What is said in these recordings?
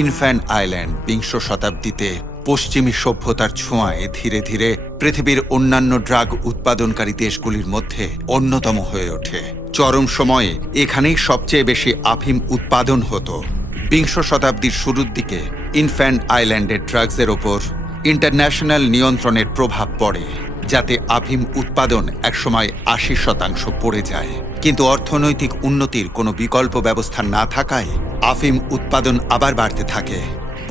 ইনফ্যান island বিংশ শতাব্দীতে পশ্চিমী সভ্যতার ছোঁয়ায় ধীরে ধীরে পৃথিবীর অন্যান্য ড্রাগ উৎপাদনকারী দেশগুলির মধ্যে অন্যতম হয়ে ওঠে। চরম সময়ে এখানেই সবচেয়ে বেশি আফিম উৎপাদন হতো। বিংশ শতাব্দীর শুরুর দিকে ইনফ্যান আইল্যান্ডের ড্রাগসের ওপর ইন্টারন্যাশনাল নিয়ন্ত্রণের প্রভাব পড়ে, যাতে আফিম উৎপাদন একসময় ৮০% পড়ে যায়। কিন্তু অর্থনৈতিক উন্নতির কোনো বিকল্প ব্যবস্থা না থাকায় আফিম উৎপাদন আবার বাড়তে থাকে।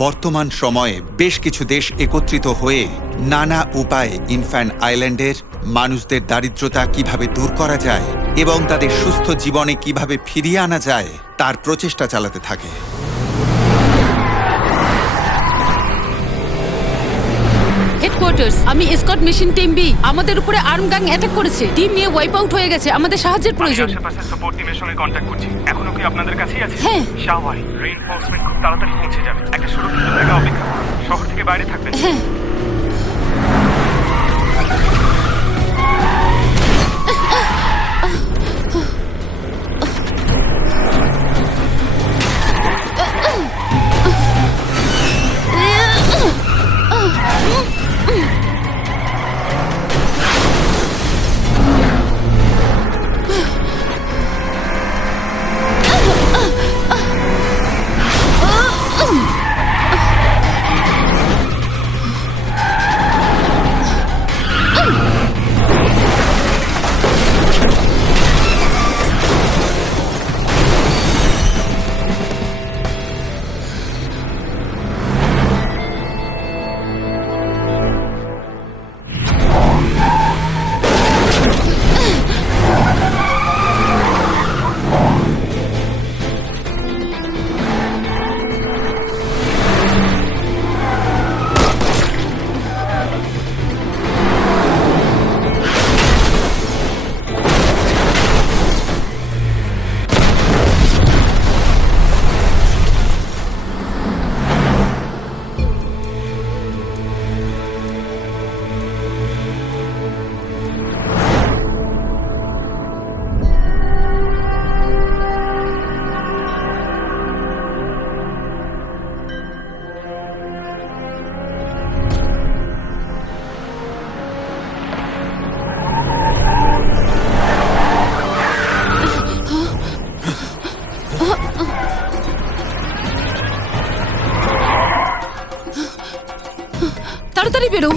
বর্তমান সময়ে বেশ কিছু দেশ একত্রিত হয়ে নানা উপায়ে ইনফ্যান আইল্যান্ডের মানুষদের দারিদ্রতা কিভাবে দূর করা যায় এবং তাদের সুস্থ জীবনে কিভাবে ফিরিয়ে আনা যায় তার প্রচেষ্টা চালাতে থাকে। হেডকোয়ার্টার্স, আমি এসকর্ট মেশিন টিম বি। আমাদের উপরে আর্ম গ্যাং অ্যাটাক করেছে। টিম এ ওয়াইপ আউট হয়ে গেছে। আমাদের সাহায্যের প্রয়োজন। আমি আশেপাশে সাপোর্ট টিমের সঙ্গে কন্ট্যাক্ট করছি। এখনো কি আপনাদের কাছেই আছে? হ্যাঁ। শাওয়াই, রিইনফোর্সমেন্ট খুব তাড়াতাড়ি পৌঁছে যাবে। একটা সুরক্ষিত জায়গা অপেক্ষা করুন। শহর থেকে বাইরে থাকবেন। হ্যাঁ। তাড়াতাড়ি বেরো।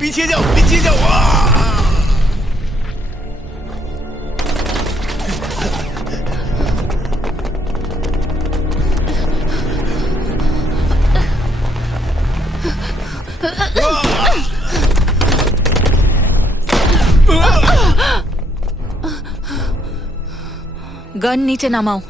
পিছিয়ে যাও, পিছিয়ে যাও। গান নিচে নামাও।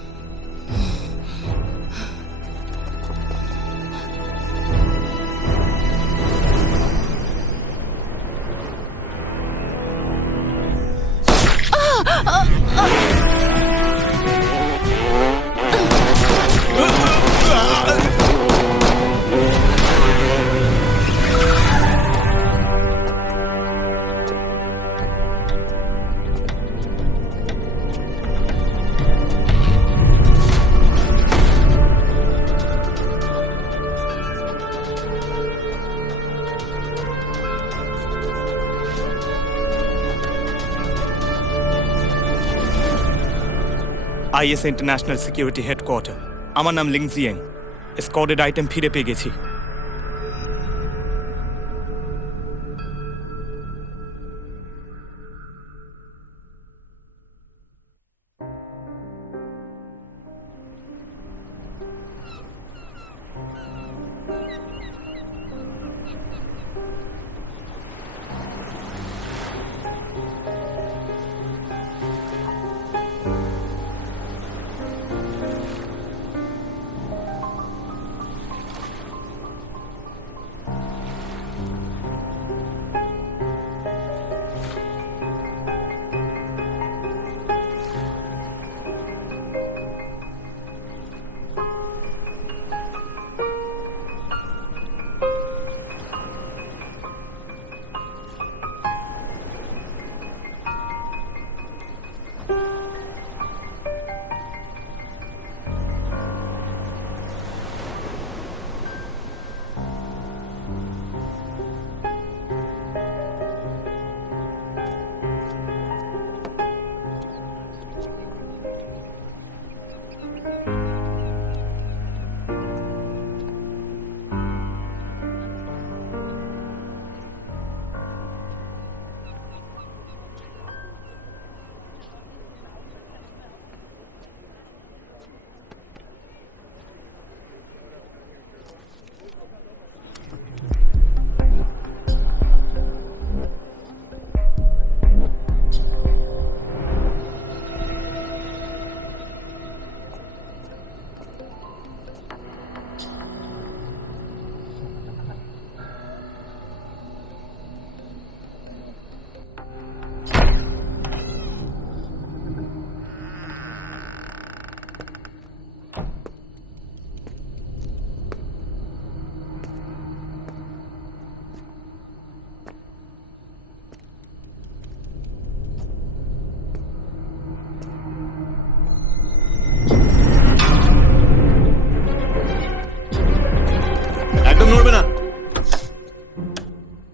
IS International Security Headquarter. আমার নাম লিং জিয়াং। স্কোয়াডেড আইটেম ফিরে পেয়ে গেছি। একদম নড়বে না।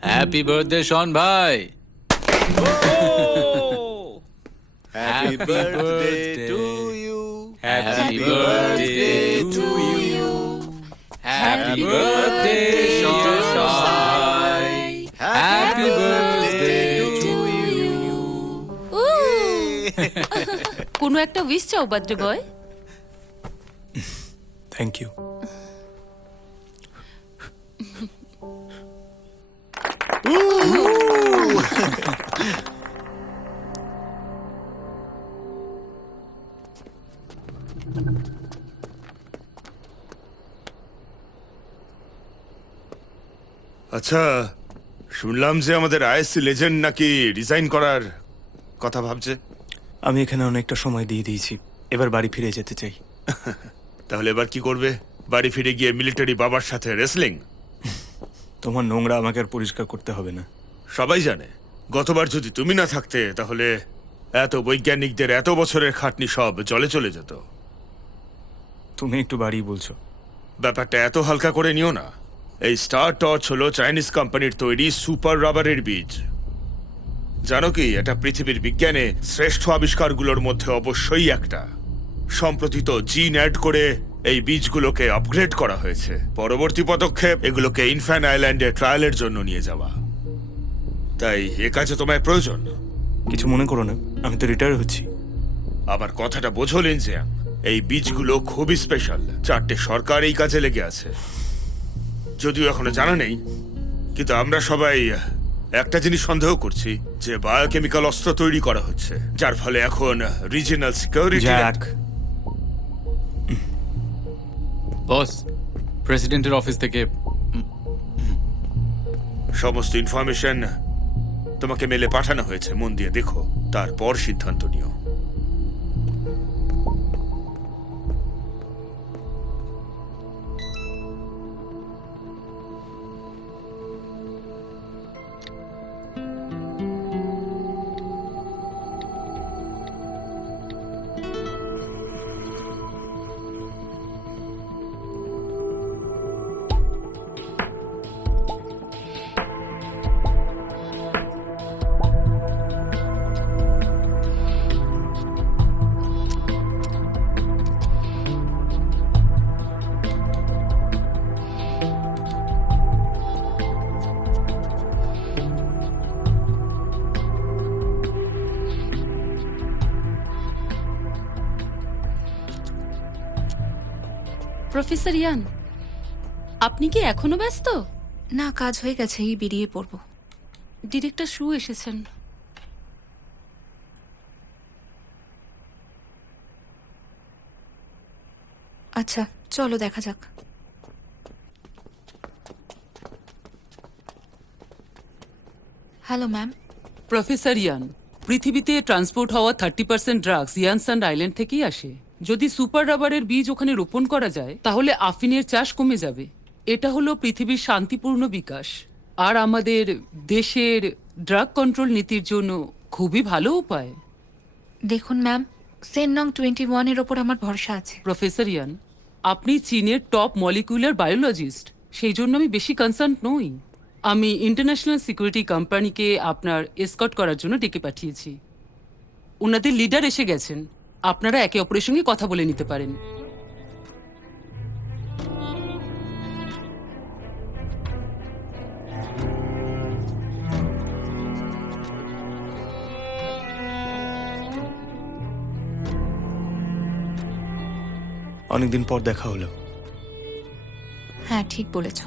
হ্যাপি বার্থডে শন ভাই। Happy birthday to you. Happy birthday to you. Happy birthday শন ভাই। Happy birthday to you. কোনো একটা উইশ চাও বার্থডে বয়। Thank you. আচ্ছা, শুনলাম যে আমাদের আইএসসি লেজেন্ড নাকি রিজাইন করার কথা ভাবছে। আমি এখানে অনেকটা সময় দিয়ে দিয়েছি, এবার বাড়ি ফিরে যেতে চাই। তাহলে এবার কি করবে? বাড়ি ফিরে গিয়ে মিলিটারি বাবার সাথে রেসলিং? তোমার নোংরা আমাকে আর পরিষ্কার করতে হবে না। সবাই জানে গতবার যদি তুমি না থাকতে তাহলে এত বৈজ্ঞানিকদের এত বছরের খাটনি সব জলে চলে যেত। তুমি একটু বাড়ি বলছো। ব্যাপারটা এত হালকা করে নিও না। এই স্টার টর্চ হলো চাইনিজ কোম্পানির তৈরি সুপার রাবারের বীজ। জানো কি, এটা পৃথিবীর বিজ্ঞানে শ্রেষ্ঠ আবিষ্কারগুলোর মধ্যে অবশ্যই একটা। সম্প্রতি তো জিন অ্যাড করে এই বীজগুলোকে আপগ্রেড করা হয়েছে। পরবর্তী পদক্ষেপ এগুলোকে ইনফ্যান আইল্যান্ডে ট্রায়ালের জন্য নিয়ে যাওয়া। তাই এ কাজে তোমায় প্রয়োজন। কিছু মনে করো না, আমি তো রিটায়ার হচ্ছি। আবার কথাটা বোঝো লিনজিয়াং, এই বীজগুলো খুবই স্পেশাল। 4টে সরকার এই কাজে লেগে আছে। যদিও এখনো জানা নেই, কিন্তু আমরা সবাই একটা জিনিস সন্দেহ করছি, যে বায়োকেমিক্যাল অস্ত্র তৈরি করা হচ্ছে, যার ফলে এখন রিজিনাল সিকিউরিটি। জ্যাক, বস, প্রেসিডেন্টের অফিস থেকে সমস্ত ইনফরমেশন তোমাকে মেলে পাঠানো হয়েছে, মন দিয়ে দেখো, তারপর সিদ্ধান্ত নিও। প্রফেসর ইয়ান, আপনি কি এখনো ব্যস্ত? না, কাজ হয়ে গেছে, এই বেরিয়ে পড়বো। ডিরেক্টর শু এসেছেন। আচ্ছা, চলো দেখা যাক। Hello ma'am. প্রফেসর ইয়ান, পৃথিবীতে ট্রান্সপোর্ট হওয়া 30% ড্রাগস ইয়ানসান আইল্যান্ড থেকেই আসে। যদি সুপার রাবারের বীজ ওখানে রোপণ করা যায় তাহলে আফিনের চাষ কমে যাবে। এটা হলো পৃথিবীর শান্তিপূর্ণ বিকাশ আর আমাদের দেশের ড্রাগ কন্ট্রোল নীতির জন্য খুবই ভালো উপায়। দেখুন ম্যাম, সেননং 21 এর ওপর আমার ভরসা আছে। প্রফেসর ইয়ান, আপনি চীনের টপ মলিকুলার বায়োলজিস্ট, সেই জন্য আমি বেশি কনসার্ন নই। আমি ইন্টারন্যাশনাল সিকিউরিটি কোম্পানিকে আপনার এসকর্ট করার জন্য ডেকে পাঠিয়েছি। ওনাদের লিডার এসে গেছেন, আপনারা একে অপরের সঙ্গে কথা বলে নিতে পারেন। অনেকদিন পর দেখা হলো। হ্যাঁ, ঠিক বলেছ।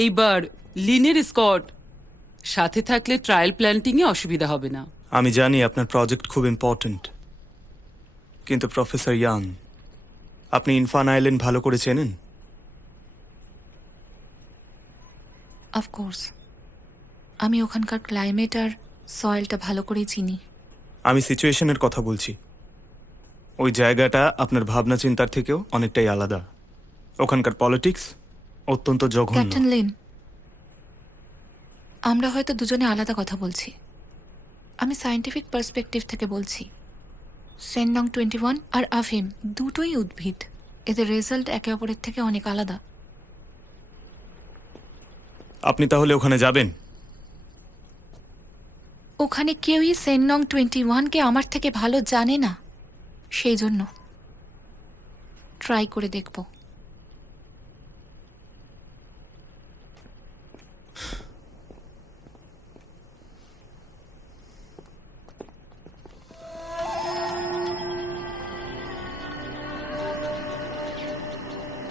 এইবার লিনের স্কট সাথে থাকলে ট্রায়াল প্ল্যান্টিংয়ে অসুবিধা হবে না। আমি জানি আপনার প্রজেক্ট খুব ইম্পর্ট্যান্ট, কিন্তু প্রফেসর ইয়াং, আপনি ইনফান আইল্যান্ড ভালো করে চেনেন? অফকোর্স, আমি ওখানকার ক্লাইমেট আর সয়েলটা ভালো করেই চিনি। আমি সিচুয়েশনের কথা বলছি। ওই জায়গাটা আপনার ভাবনা চিন্তার থেকেও অনেকটাই আলাদা। ওখানকার পলিটিক্স অত্যন্ত জঘন্য। ক্যাপ্টেন লিন, আমরা হয়তো দুজনে আলাদা কথা বলছি। আমি সায়েন্টিফিক পার্সপেক্টিভ থেকে বলছি। সেননং 21 আর আফিম দুটোই উদ্ভিদ, এদের রেজাল্ট একে অপরের থেকে অনেক আলাদা। আপনি তাহলে ওখানে যাবেন? ওখানে কেউই সেননং 21-কে আমার থেকে ভালো জানে না, সেই জন্য ট্রাই করে দেখব।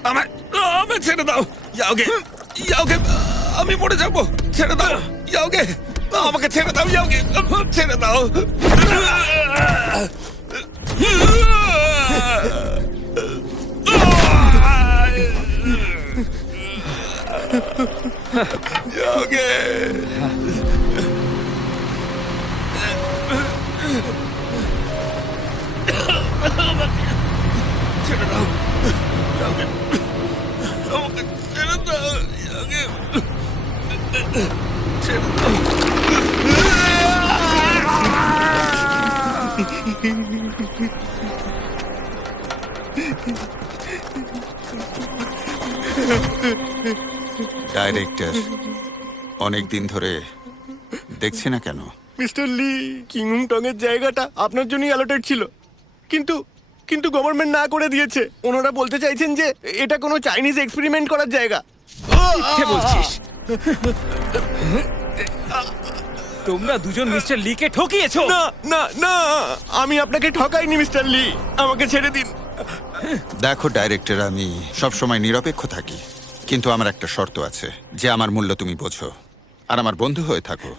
আমায় ছেড়ে দাও ইয়াওগে, ইয়াওগে, আমি মরে যাবো। ছেড়ে দাও ইয়াওগে, আমাকে ছেড়ে দাও ইয়াওগে, ছেড়ে দাও। ইয়াওগে, ছেড়ে দাও ইয়াওগে, আমাকে ছেড়ে দাও ইয়াওগে, ছেড়ে দাও। ডাইরেক্টর, অনেক দিন ধরে দেখছি না কেন? মিস্টার লি, কিংটং এর জায়গাটা আপনার জন্যই অ্যালোটেড ছিল, কিন্তু কিন্তু গভর্নমেন্ট না করে দিয়েছে। ওনারা বলতে চাইছেন যে এটা কোনো চাইনিজ এক্সপেরিমেন্ট করার জায়গা। মিথ্যে বলছিস? তোমরা দুজন মিস্টার লিকে ঠকিয়েছো। না না না, আমি আপনাকে ঠকাইনি মিস্টার লি, আমাকে ছেড়ে দিন। দেখো ডাইরেক্টর, আমি সবসময় নিরপেক্ষ থাকি, কিন্তু আমার একটা শর্ত আছে, যে আমার মূল্য তুমি বোঝো আর আমার বন্ধু হয়ে থাকো।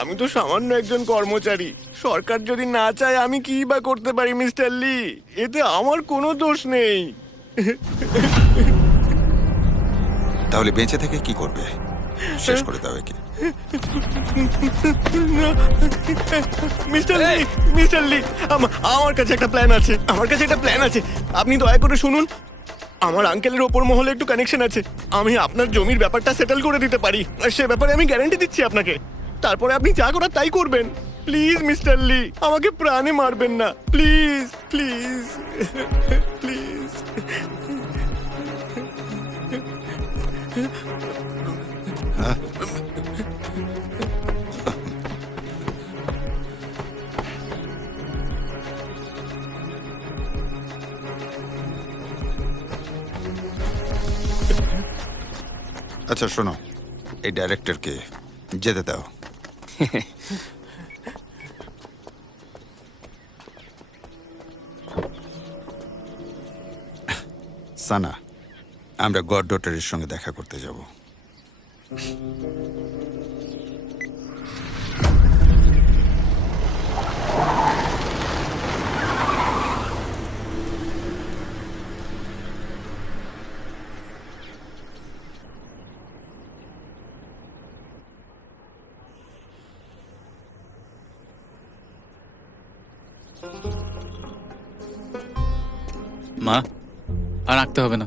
আমি তো সামান্য একজন কর্মচারী। সরকার যদি না চায় আমি কি বা করতে পারি মিস্টার লি? এতে আমার কোনো দোষ নেই। তাহলে বেঁচে থেকে কি করবে? শেষ করে দাও একে। মিস্টার লি, আমার কাছে একটা প্ল্যান আছে, আমার কাছে একটা প্ল্যান আছে। আপনি দয়া করে শুনুন। আমার আঙ্কেলের ওপর মহলে একটু কানেকশন আছে। আমি আপনার জমির ব্যাপারটা সেটেল করে দিতে পারি, আর সে ব্যাপারে আমি গ্যারান্টি দিচ্ছি আপনাকে। তারপরে আপনি যা করার তাই করবেন। প্লিজ মিস্টার লি, আমাকে প্রাণে মারবেন না, প্লিজ প্লিজ প্লিজ। আচ্ছা শোনো, এই ডাইরেক্টরকে যেতে দাও। সানা, আমরা গড ডটারের সঙ্গে দেখা করতে যাব। মা, আর আঁকতে হবে না,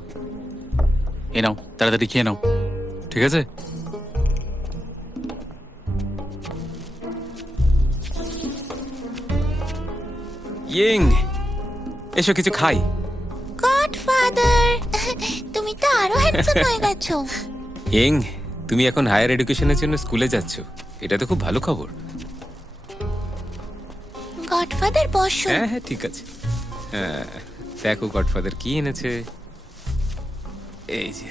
এ নাও তাড়াতাড়ি খেয়ে নাও, ঠিক আছে? ইয়েং, এসো কিছু খাই। গডফাদার, তুমি তো আরো হ্যান্ডসাম হয়ে গেছো। ইয়েং, তুমি এখন হায়ার এডুকেশনের জন্য স্কুলে যাচ্ছ, এটা তো খুব ভালো খবর। গডফাদার বসো। হ্যাঁ হ্যাঁ ঠিক আছে। হ্যাঁ, দেখো গডফাদার কি এনেছে। এই যে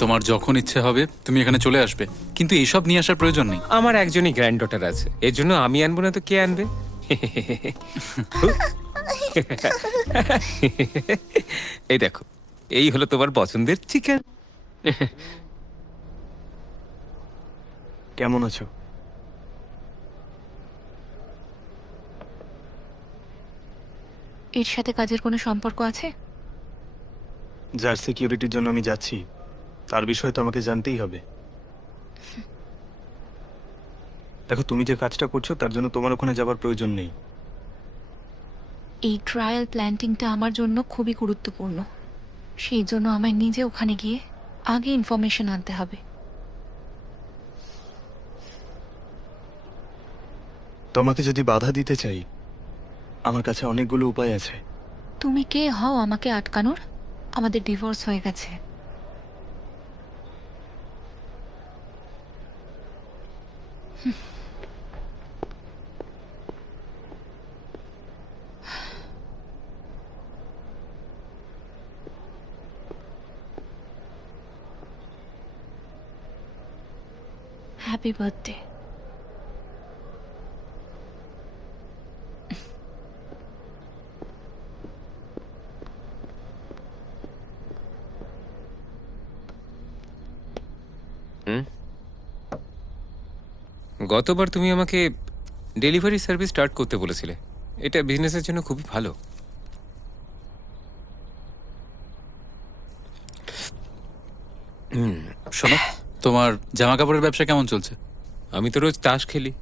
তোমার যখন ইচ্ছে হবে তুমি এখানে চলে আসবে, কিন্তু এইসব নিয়ে আসার প্রয়োজন নেই। আমার একজনই গ্র্যান্ড ডটার আছে, এর জন্য আমি আনবো না তো কে আনবে? এই দেখো, এই হলো তোমার পছন্দের চিকেন। কেমন আছো? এর সাথে কাজের কোনো সম্পর্ক আছে? যার সিকিউরিটির জন্য আমি যাচ্ছি তার বিষয়ে তো আমাকে জানতেই হবে। দেখো, তুমি যে কাজটা করছো তার জন্য তোমার ওখানে যাবার প্রয়োজন নেই। এই ট্রায়াল প্ল্যান্টিংটা আমার জন্য খুবই গুরুত্বপূর্ণ, সেই জন্য আমায় নিজে ওখানে গিয়ে আগে ইনফরমেশন আনতে হবে। তোমাকে যদি বাধা দিতে চাই, আমার কাছে অনেকগুলো উপায় আছে। তুমি কে হও আমাকে আটকানোর? আমাদের ডিভোর্স হয়ে গেছে। Happy birthday. গতবার তুমি আমাকে ডেলিভারি সার্ভিস স্টার্ট করতে বলেছিলে, এটা বিজনেসের জন্য খুবই ভালো। শোনো, তোমার জামা কাপড়ের ব্যবসা কেমন চলছে? আমি তো রোজ তাস খেলি।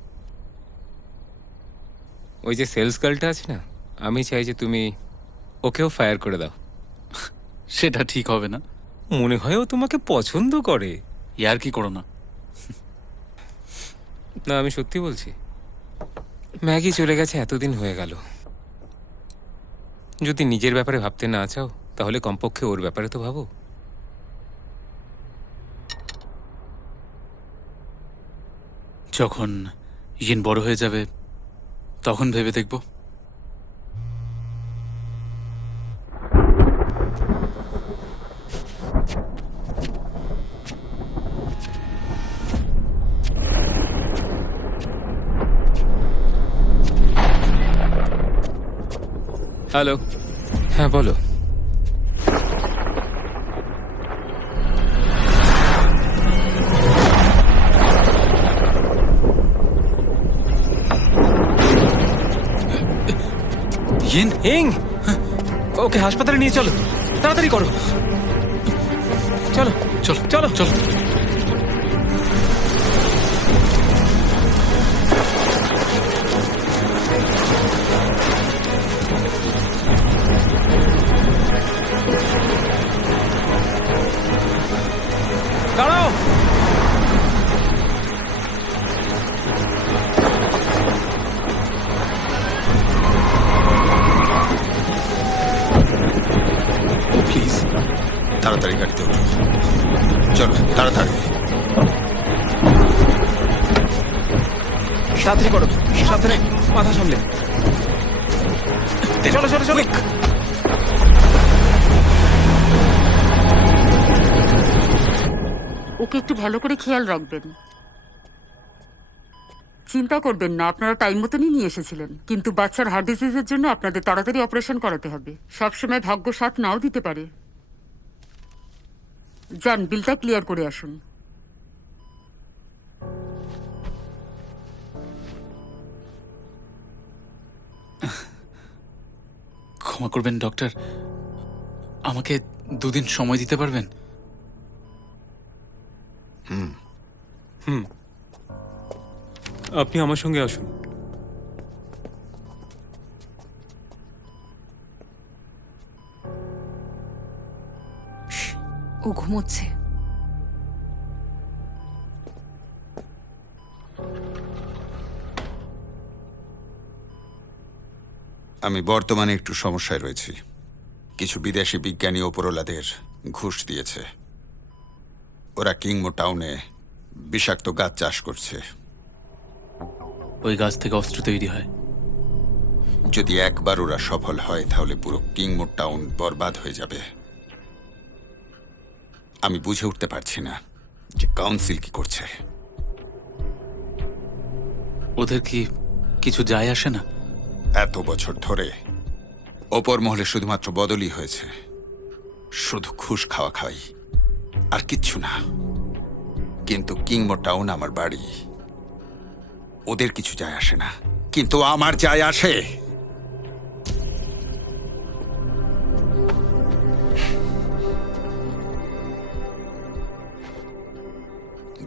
ওই যে সেলস গার্লটা আছে না, আমি চাই যে তুমি ওকেও ফায়ার করে দাও। সেটা ঠিক হবে না। মনে হয় ও তোমাকে পছন্দ করে। ইয়ার কি করো না। না, আমি সত্যি বলছি। ম্যাগি চলে গেছে, এতদিন হয়ে গেল। যদি নিজের ব্যাপারে ভাবতে না চাও তাহলে কমপক্ষে ওর ব্যাপারে তো ভাবো। যখন ইয়েন বড় হয়ে যাবে তখন ভেবে দেখবো। হ্যালো, হ্যাঁ বলো। ইয়েন, হিং, ওকে হাসপাতালে নিয়ে চলো, তাড়াতাড়ি করো। চলো চলো চলো চলো। দাঁড়াও। প্লিজ তাড়াতাড়ি গাড়িতে ওঠো, চলো তাড়াতাড়ি। তাড়াতাড়ি করো, সাবধানে, মাথা সামলে। চলো চলো চলো। ওকে একটু ভালো করে খেয়াল রাখবেন। চিন্তা করবেন না, আপনারা টাইম মতনই নিয়ে এসেছিলেন, কিন্তু বাচ্চার হার্ট ডিজিজের জন্য আপনাদের তাড়াতাড়ি অপারেশন করাতে হবে। সবসময় ভাগ্য সাথ নাও দিতে পারে। যান, বিলটা ক্লিয়ার করে আসুন। ক্ষমা করবেন ডক্টর, আমাকে 2 দিন সময় দিতে পারবেন? আপনি আমার সঙ্গে আসুন। ও ঘুমোচ্ছে। আমি বর্তমানে একটু সমস্যায় রয়েছি। কিছু বিদেশি বিজ্ঞানী ওপরওয়ালাদের ঘুষ দিয়েছে। ওরা কিংমো টাউনে বিষাক্ত গাছ চাষ করছে। ওই গাছ থেকে অস্ত্র তৈরি হয়। যদি একবার ওরা সফল হয় তাহলে পুরো কিংমো টাউন বরবাদ হয়ে যাবে। আমি বুঝে উঠতে পারছি না যে কাউন্সিল কি করছে। ওদের কি কিছু যায় আসে না? এত বছর ধরে ওপর মহলে শুধুমাত্র বদলই হয়েছে, শুধু ঘুষ খাওয়া খাই আর কিচ্ছু না। কিন্তু কিংমো টাউন আমার বাড়ি, ওদের কিছু যায় আসে না, কিন্তু আমার যায় আসে।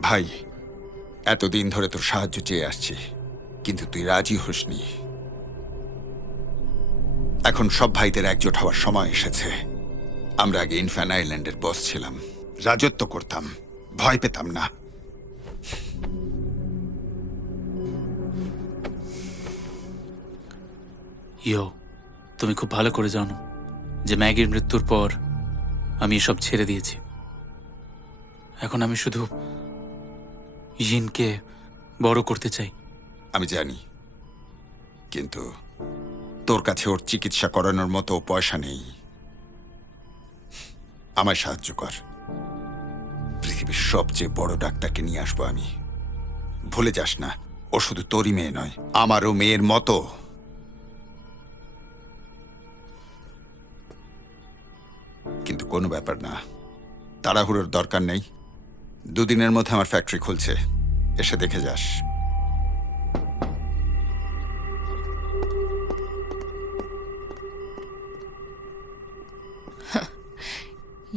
ভাই, এতদিন ধরে তোর সাহায্য চেয়ে আসছি, কিন্তু তুই রাজি হোসনি। এখন সব ভাইদের একজোট হওয়ার সময় এসেছে। আমরা আগে ইনফ্যান আইল্যান্ডের বস ছিলাম, রাজত্ব করতাম, ভয় পেতাম না। ইয়ো, তুমি খুব ভালো করে জানো যে ম্যাগির মৃত্যুর পর আমি এসব ছেড়ে দিয়েছি। এখন আমি শুধু ইনকে বড় করতে চাই। আমি জানি, কিন্তু তোর কাছে ওর চিকিৎসা করানোর মতো পয়সা নেই। আমায় সাহায্য কর। পৃথিবীর সবচেয়ে বড় ডাক্তারকে নিয়ে আসবো আমি। ভুলে যাস না, ও শুধু তোরই মেয়ে নয়, আমারও মেয়ের মতো। কিন্তু কোনো ব্যাপার না, তাড়াহুড়োর দরকার নেই। 2 দিনের মধ্যে আমার ফ্যাক্টরি খুলছে, এসে দেখে যাস।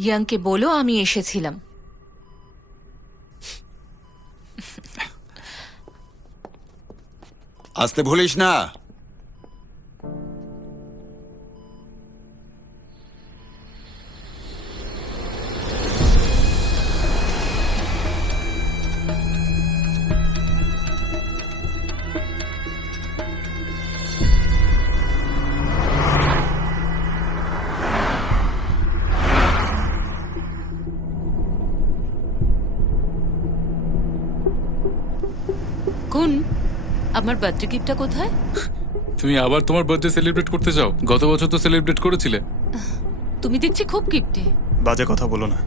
ইয়াংকে বলো আমি এসেছিলাম। আসতে ভুলিস না। কোন আমার বার্থডে গিফটটা কোথায়? তুমি আবার তোমার বার্থডে সেলিব্রেট করতে চাও? গত বছর তো সেলিব্রেট করেছিলে। তুমি দেখছি খুব গিফটে। বাজে কথা বলো না।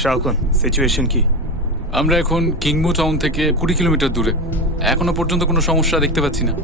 শাওকন, সিচুয়েশন কি? আমরা এখন কিংমো টাউন থেকে 20 কিলোমিটার দূরে। এখনো পর্যন্ত কোনো সমস্যা দেখতে পাচ্ছি না।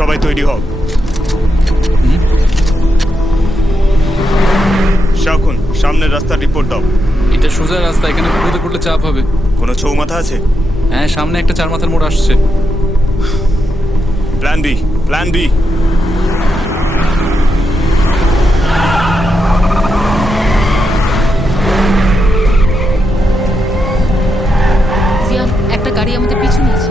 সবাই তৈরি হও। শাওকন, সামনের রাস্তা রিপোর্ট দাও। এটা সোজা রাস্তা, এখানে বিপদে পড়লে চাপ হবে। কোনো চৌমাথা আছে? হ্যাঁ, সামনে একটা 4 মাথার মোড় আসছে। Plan B, plan B. Jian, একটা গাড়ি আমাদের পিছু নিয়েছে।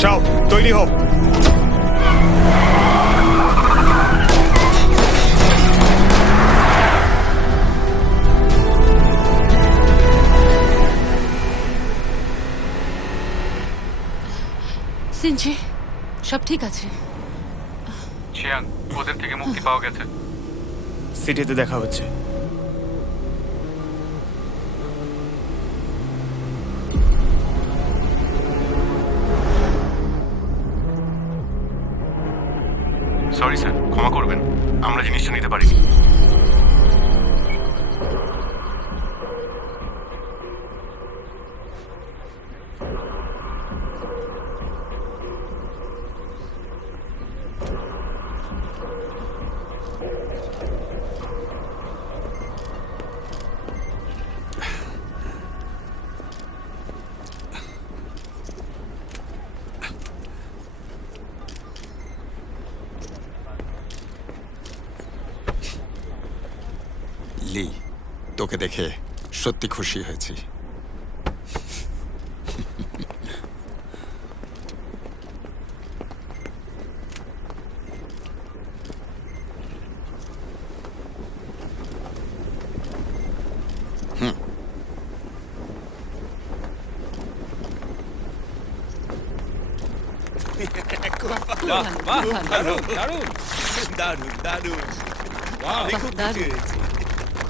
শাও তৈরি হও। সিনজি সব ঠিক আছে? চিয়াং, ওদের থেকে মুক্তি পাওয়া গেছে। সিটিতে দেখা হচ্ছে। সরি স্যার, ক্ষমা করবেন, আমরা জিনিসটা নিতে পারিনি। লি, তোকে দেখে সত্যি খুশি হয়েছি।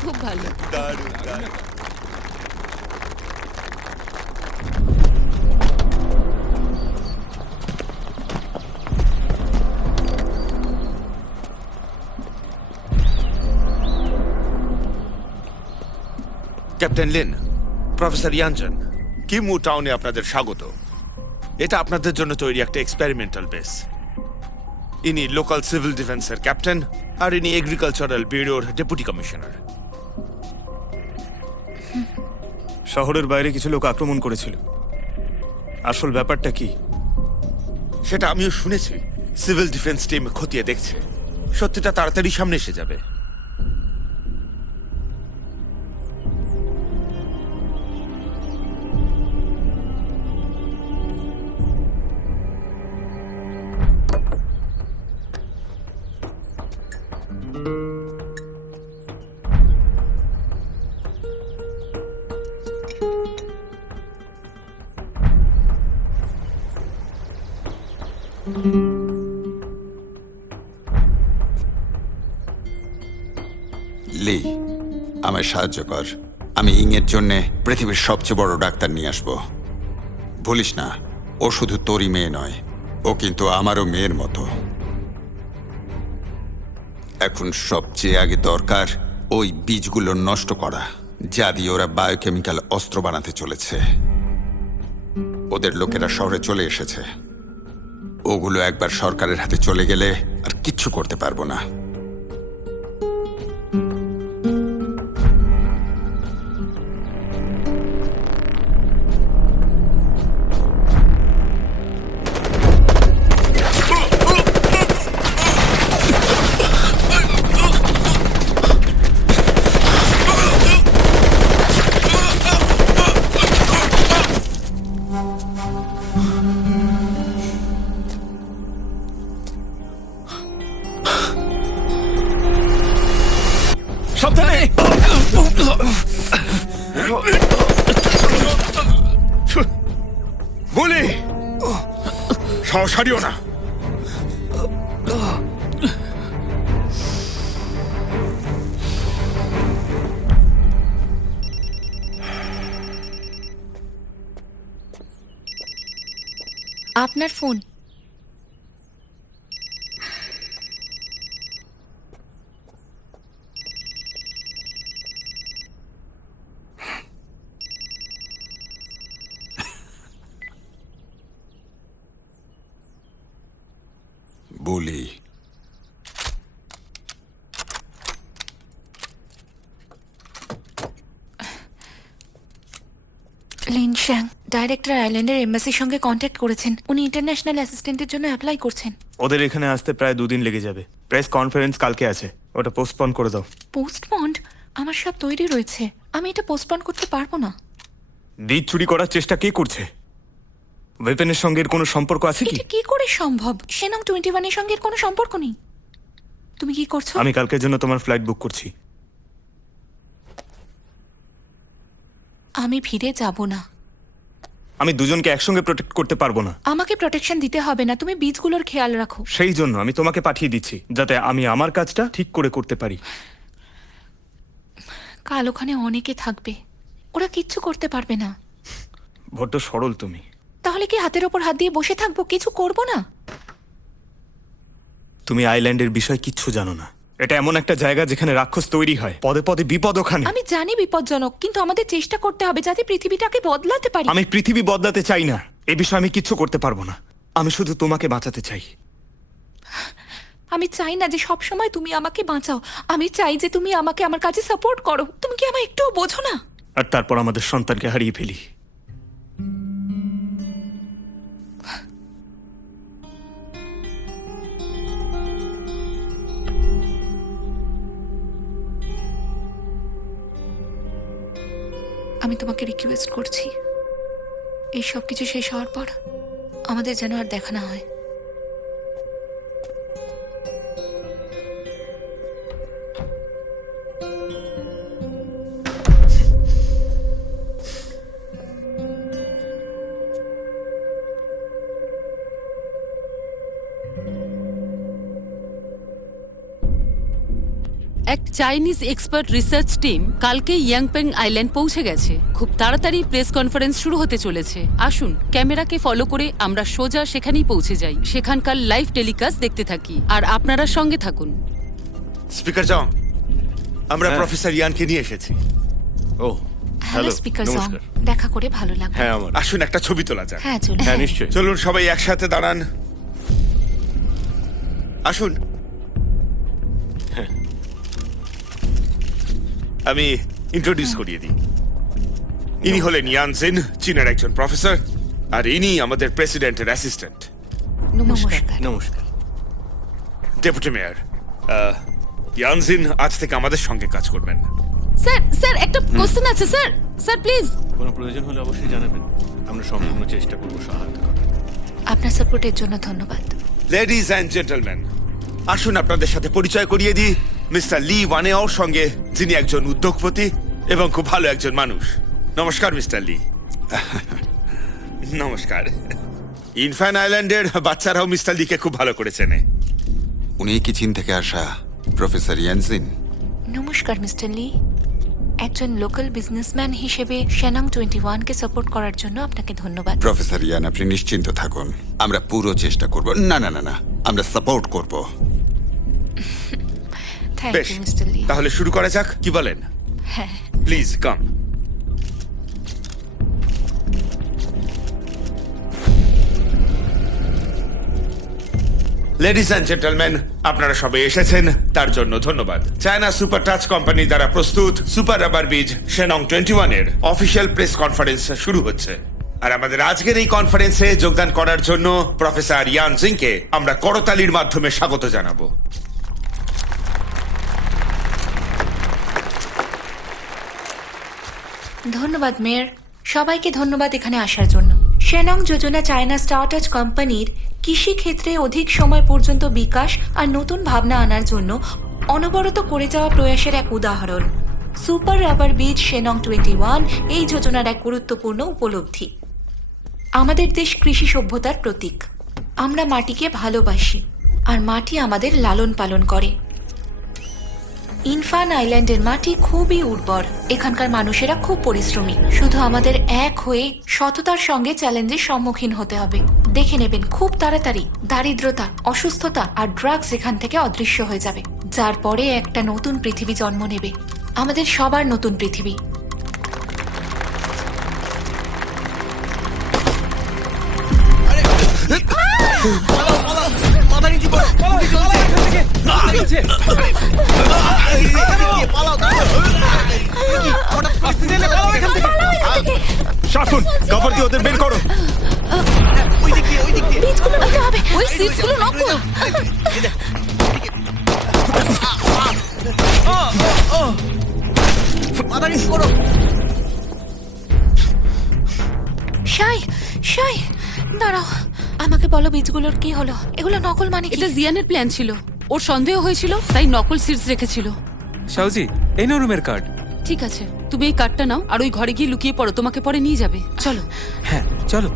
খুব ভালো। ক্যাপ্টেন লিন, প্রফেসর ইয়ানজন, কিমু টাউনে আপনাদের স্বাগত। এটা আপনাদের জন্য তৈরি একটা এক্সপেরিমেন্টাল বেস। ইনি লোকাল সিভিল ডিফেন্সের ক্যাপ্টেন, আর ইনি এগ্রিকালচারাল ব্যুরোর ডেপুটি কমিশনার। শহরের বাইরে কিছু লোক আক্রমণ করেছিল। আসল ব্যাপারটা কি? সেটা আমিও শুনেছি। সিভিল ডিফেন্স টিম খতিয়ে দেখছে। সত্যিটা তাড়াতাড়ি সামনে এসে যাবে। লি, আমায় সাহায্য কর। আমি ইংয়ের জন্য পৃথিবীর সবচেয়ে বড় ডাক্তার নিয়ে আসব। বলিস না, ও শুধু তোরই মেয়ে নয়, ও কিন্তু আমারও মেয়ের মতো। এখন সবচেয়ে আগে দরকার ওই বীজগুলো নষ্ট করা, যা দিয়ে ওরা বায়োকেমিক্যাল অস্ত্র বানাতে চলেছে। ওদের লোকেরা শহরে চলে এসেছে। ওগুলো একবার সরকারের হাতে চলে গেলে আর কিচ্ছু করতে পারবো না। সাবধানে! গুলি! সাহস হারিও না। আপনার ফোন। বলি, লিন শ্যাং ডাইরেক্টর আইল্যান্ডের এমবাসির সঙ্গে কন্ট্যাক্ট করেছেন। উনি ইন্টারন্যাশনাল অ্যাসিস্ট্যান্টের জন্য অ্যাপ্লাই করছেন। ওদের এখানে আসতে প্রায় 2 দিন লেগে যাবে। প্রেস কনফারেন্স কালকে আছে, ওটা পোস্টপন করে দাও। পোস্টপন্ড? আমার সব তৈরি রয়েছে, আমি এটা পোস্টপন করতে পারবো না। বীজ চুরি করার চেষ্টা কে করছে? ওয়েপেনের সঙ্গে এর কোনো সম্পর্ক আছে কি? এটা কি করে সম্ভব? শেনং 21 এর সঙ্গে এর কোনো সম্পর্ক নেই। তুমি কি করছো? আমি কালকের জন্য তোমার ফ্লাইট বুক করছি। আমি ফিরে যাব না। আমি দুজনকে একসঙ্গে প্রোটেক্ট করতে পারবো না। আমাকে প্রোটেকশন দিতে হবে না, তুমি বীজগুলোর খেয়াল রাখো। সেই জন্য আমি তোমাকে পাঠিয়ে দিচ্ছি, যাতে আমি আমার কাজটা ঠিক করে করতে পারি। কাল ওখানে অনেকে থাকবে, ওরা কিচ্ছু করতে পারবে না। বড্ড সরল তুমি। তাহলে কি হাতের ওপর হাত দিয়ে বসে থাকবো, কিছু করব না? তুমি আইল্যান্ডের বিষয় কিচ্ছু জানো না। এটা এমন একটা জায়গা যেখানে রাক্ষস তৈরি হয়, পদে পদে বিপদ ওখানে। আমি জানি বিপজ্জনক, কিন্তু আমাদের চেষ্টা করতে হবে যাতে পৃথিবীটাকে বদলাতে পারি। আমি পৃথিবী বদলাতে চাই না, এ বিষয়ে আমি কিচ্ছু করতে পারবো না। আমি শুধু তোমাকে বাঁচাতে চাই। আমি চাই না যে সব সময় তুমি আমাকে বাঁচাও, আমি চাই যে তুমি আমাকে আমার কাজে সাপোর্ট করো। তুমি কি আমায় একটুও বোঝো না? আর তারপর আমাদের সন্তানকে হারিয়ে ফেলি। আমি তোমাকে রিকোয়েস্ট করছি, এই সব কিছু শেষ হওয়ার পর আমাদের যেন আর দেখা না হয়। এক চাইনিজ এক্সপার্ট রিসার্চ টিম কালকে ইয়াংপেং আইল্যান্ড পৌঁছে গেছে। খুব তাড়াতাড়ি প্রেস কনফারেন্স শুরু হতে চলেছে। আসুন ক্যামেরাকে ফলো করে আমরা সোজা সেখানেই পৌঁছে যাই, সেখানকার লাইভ টেলিকাস্ট দেখতে থাকি, আর আপনারা সঙ্গে থাকুন। স্পিকার জং, আমরা প্রফেসর ইয়ানকে নিয়ে এসেছি। ও হ্যালো স্পিকার জং, দেখা করে ভালো লাগলো। হ্যাঁ আমার। আসুন একটা ছবি তোলা যাক। হ্যাঁ চলুন। হ্যাঁ নিশ্চয়ই। চলুন সবাই একসাথে দাঁড়ান। আসুন। আমি ইন্ট্রোডিউস করিয়ে দিই। ইনি হলেন ইয়ান জিন, চীনের একজন প্রফেসর, আর ইনি আমাদের প্রেসিডেন্টের অ্যাসিস্ট্যান্ট। নমস্কার। নমস্কার। ডেপুটি মেয়র ইয়ান জিন আজ থেকে আমাদের সঙ্গে কাজ করবেন। স্যার স্যার একটা কোশ্চেন আছে স্যার। Sir please. কোনো প্রয়োজন হলে অবশ্যই জানাবেন, আমরা সম্পূর্ণ চেষ্টা করব সহায়তা করার। আপনার সাপোর্টের জন্য ধন্যবাদ। লেডিজ অ্যান্ড জেন্টলম্যান, আসুন আপনাদের সাথে পরিচয় করিয়ে দিই মিস্টার লি ওয়ানেওর সঙ্গে, যিনি একজন উদ্যোগপতি এবং খুব ভালো একজন মানুষ। নমস্কার মিস্টার লি। নমস্কার। ইনফ্যান আইল্যান্ডের বাচ্চারাও মিস্টার লিকে খুব ভালো করে চেনে। উনি কি চীন থেকে আসা প্রফেসর ইয়ানজিন? নমস্কার মিস্টার লি। একজন লোকাল বিজনেসম্যান হিসেবে শেনং 21 কে সাপোর্ট করার জন্য আপনাকে ধন্যবাদ। প্রফেসর ইয়ান, আপনি নিশ্চিন্ত থাকুন, আমরা পুরো চেষ্টা করব। না না না না, আমরা সাপোর্ট করব। থ্যাংক বেশ, ইউ মিস্টার লি। তাহলে শুরু করা যাক, কি বলেন? হ্যাঁ। Please come. Ladies and gentleman, আপনারা সবাই এসেছেন তার জন্য ধন্যবাদ। চায়না সুপার টাচ কোম্পানি দ্বারা প্রস্তুত সুপার রাবার বীজ শেনং 21 এর অফিসিয়াল প্রেস কনফারেন্স শুরু হচ্ছে। আর আমাদের আজকের এই কনফারেন্সে যোগদান করার জন্য প্রফেসর ইয়ান জিংকে আমরা করতালির মাধ্যমে স্বাগত জানাবো। ধন্যবাদ মেয়র, সবাইকে ধন্যবাদ এখানে আসার জন্য। শেনং যোজনা চায়না স্টার্টাচ কোম্পানির কৃষি ক্ষেত্রে অধিক সময় পর্যন্ত বিকাশ আর নতুন ভাবনা আনার জন্য অনবরত করে যাওয়া প্রয়াসের এক উদাহরণ। সুপার রাবার বীজ শেনং 21 এই যোজনার এক গুরুত্বপূর্ণ উপলব্ধি। আমাদের দেশ কৃষি সভ্যতার প্রতীক। আমরা মাটিকে ভালোবাসি আর মাটি আমাদের লালন পালন করে। ইনফান আইল্যান্ডের মাটি খুবই উর্বর, এখানকার মানুষেরা খুব পরিশ্রমী। শুধু আমাদের এক হয়ে সততার সঙ্গে চ্যালেঞ্জের সম্মুখীন হতে হবে। দেখে নেবেন খুব তাড়াতাড়ি দারিদ্রতা, অসুস্থতা আর ড্রাগস এখান থেকে অদৃশ্য হয়ে যাবে, যার পরে একটা নতুন পৃথিবী জন্ম নেবে, আমাদের সবার নতুন পৃথিবী। শাসুন, কভার দিয়ে ওদের বের করো। বীজগুলো নিতে হবে। ওই সিটগুলো নকল। শাই শাই দাঁড়াও, আমাকে বলো বীজগুলোর কি হলো? এগুলো নকল মানে কি? এটা জিয়ানের প্ল্যান ছিল। ওর সন্দেহ হয়েছিল তাই নকল সিডস রেখেছিল। শাওজি, এই নাও রুমের কার্ড। ঠিক আছে, তুমি এই কার্ডটা নাও আর ওই ঘরে গিয়ে লুকিয়ে পড়ো, তোমাকে পরে নিয়ে যাবে। চলো। হ্যাঁ চলো।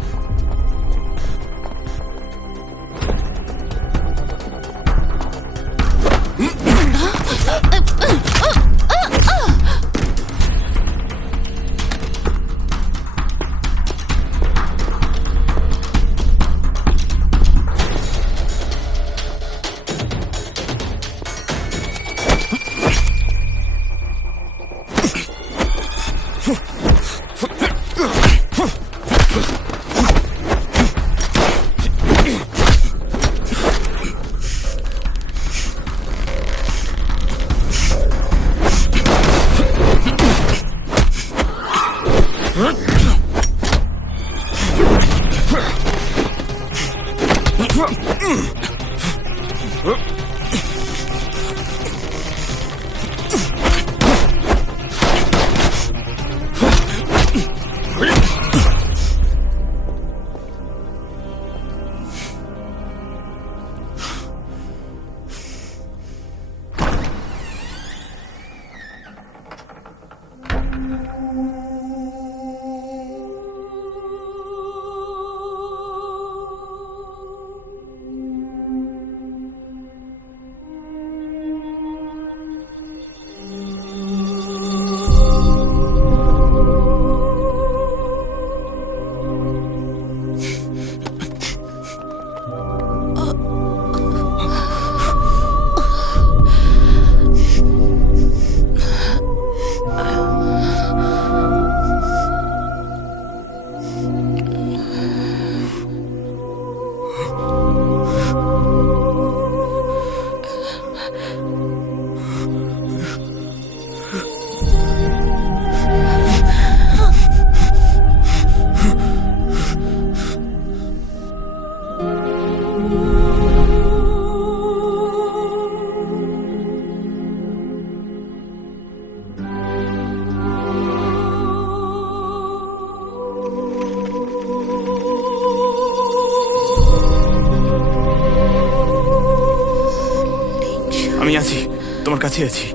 আমি আছি, তোমার কাছে আছি।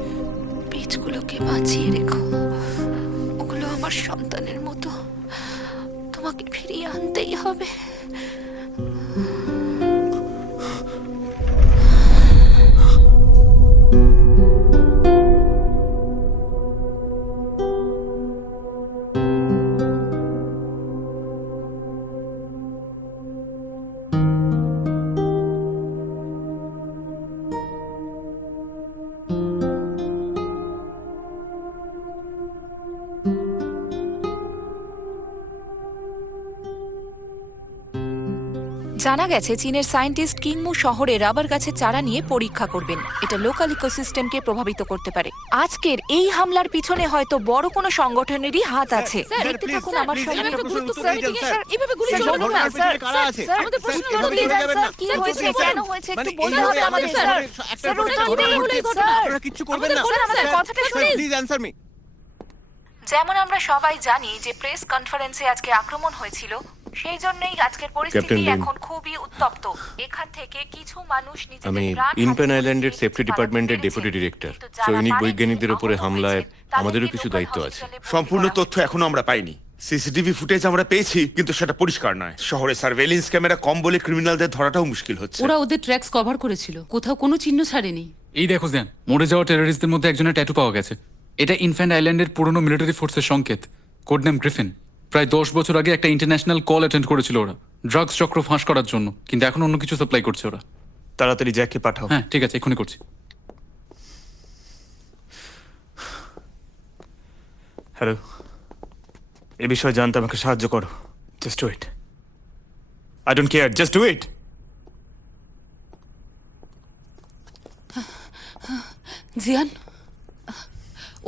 বীজগুলোকে বাঁচিয়ে রেখো, ওগুলো আমার সন্তানের মতো, তোমাকে ফিরিয়ে আনতেই হবে। জানা গেছে চীনের সায়েন্টিস্ট কিংমু শহরে রাবার গাছের চারা নিয়ে পরীক্ষা করবেন। এটা লোকাল ইকোসিস্টেমকে প্রভাবিত করতে পারে। আজকের এই হামলার পিছনে হয়তো বড় কোনো সংগঠনেরই হাত আছে। দেখতে থাকুন আমার সঙ্গে। স্যার, এভাবে গুলি চলবে না, স্যার। আমাদের প্রশ্ন উত্তর দিয়ে যান, স্যার। কি হয়েছে, কেন হয়েছে একটু বলতে হবে আমাদের, স্যার। স্যার, উত্তর দিন, আপনারা কিচ্ছু করবেন না। আমাদের কথাটা শুনুন। Please answer me. যেমন আমরা সবাই জানি যে প্রেস কনফারেন্সে আজকে আক্রমণ হয়েছিল, সেই জন্যই আজকের পরিস্থিতি এখন খুবই উত্তপ্ত। এখান থেকে কিছু মানুষ নিজেদের আমি প্রাণ ইনপেন হারিয়ে আইল্যান্ডের ফেলেছে, সেফটি তারা ডিপার্টমেন্টের পেরেছে। Deputy director. কিন্তু যারা সৈনিক পারেনি, বৈজ্ঞানিকদের উপরে আহত হামলায় হয়েছেন, তাদেরকে আমাদেরও কিছু লোকাল দায়িত্ব আছে। হসপিটালে ভর্তি সম্পূর্ণ করা তথ্য এখনো আমরা পাইনি। সিসিটিভি ফুটেজ আমরা পেয়েছি, কিন্তু সেটা পরিষ্কার নয়। শহরে সার্ভেলেন্স ক্যামেরা কম বলে ক্রিমিনালদের ধরাটাও মুশকিল হচ্ছে। ওরা ওদের ট্র্যাক্স কভার করেছিল, কোথাও কোনো চিহ্ন ছাড়েনি। এই দেখো জ্যান, মরে যাওয়া টেররিস্টদের মধ্যে একজনের ট্যাটু পাওয়া গেছে। এটা ইনফ্যান্ট আইল্যান্ডের পুরনো মিলিটারি ফোর্সের সংকেত। Code name Griffin. প্রায় 10 বছর আগে একটা ইন্টারন্যাশনাল কল অ্যাটেন্ড করেছিল ওরা, ড্রাগস চক্র ফাঁস করার জন্য, কিন্তু এখন অন্য কিছু সাপ্লাই করছে ওরা। তাড়াতাড়ি জ্যাককে পাঠাও। হ্যাঁ ঠিক আছে, এক্ষুনি করছি। হ্যালো, এ বিষয়ে জানতে আমাকে সাহায্য করো। Just do it. I don't care, just do it. জিয়ান,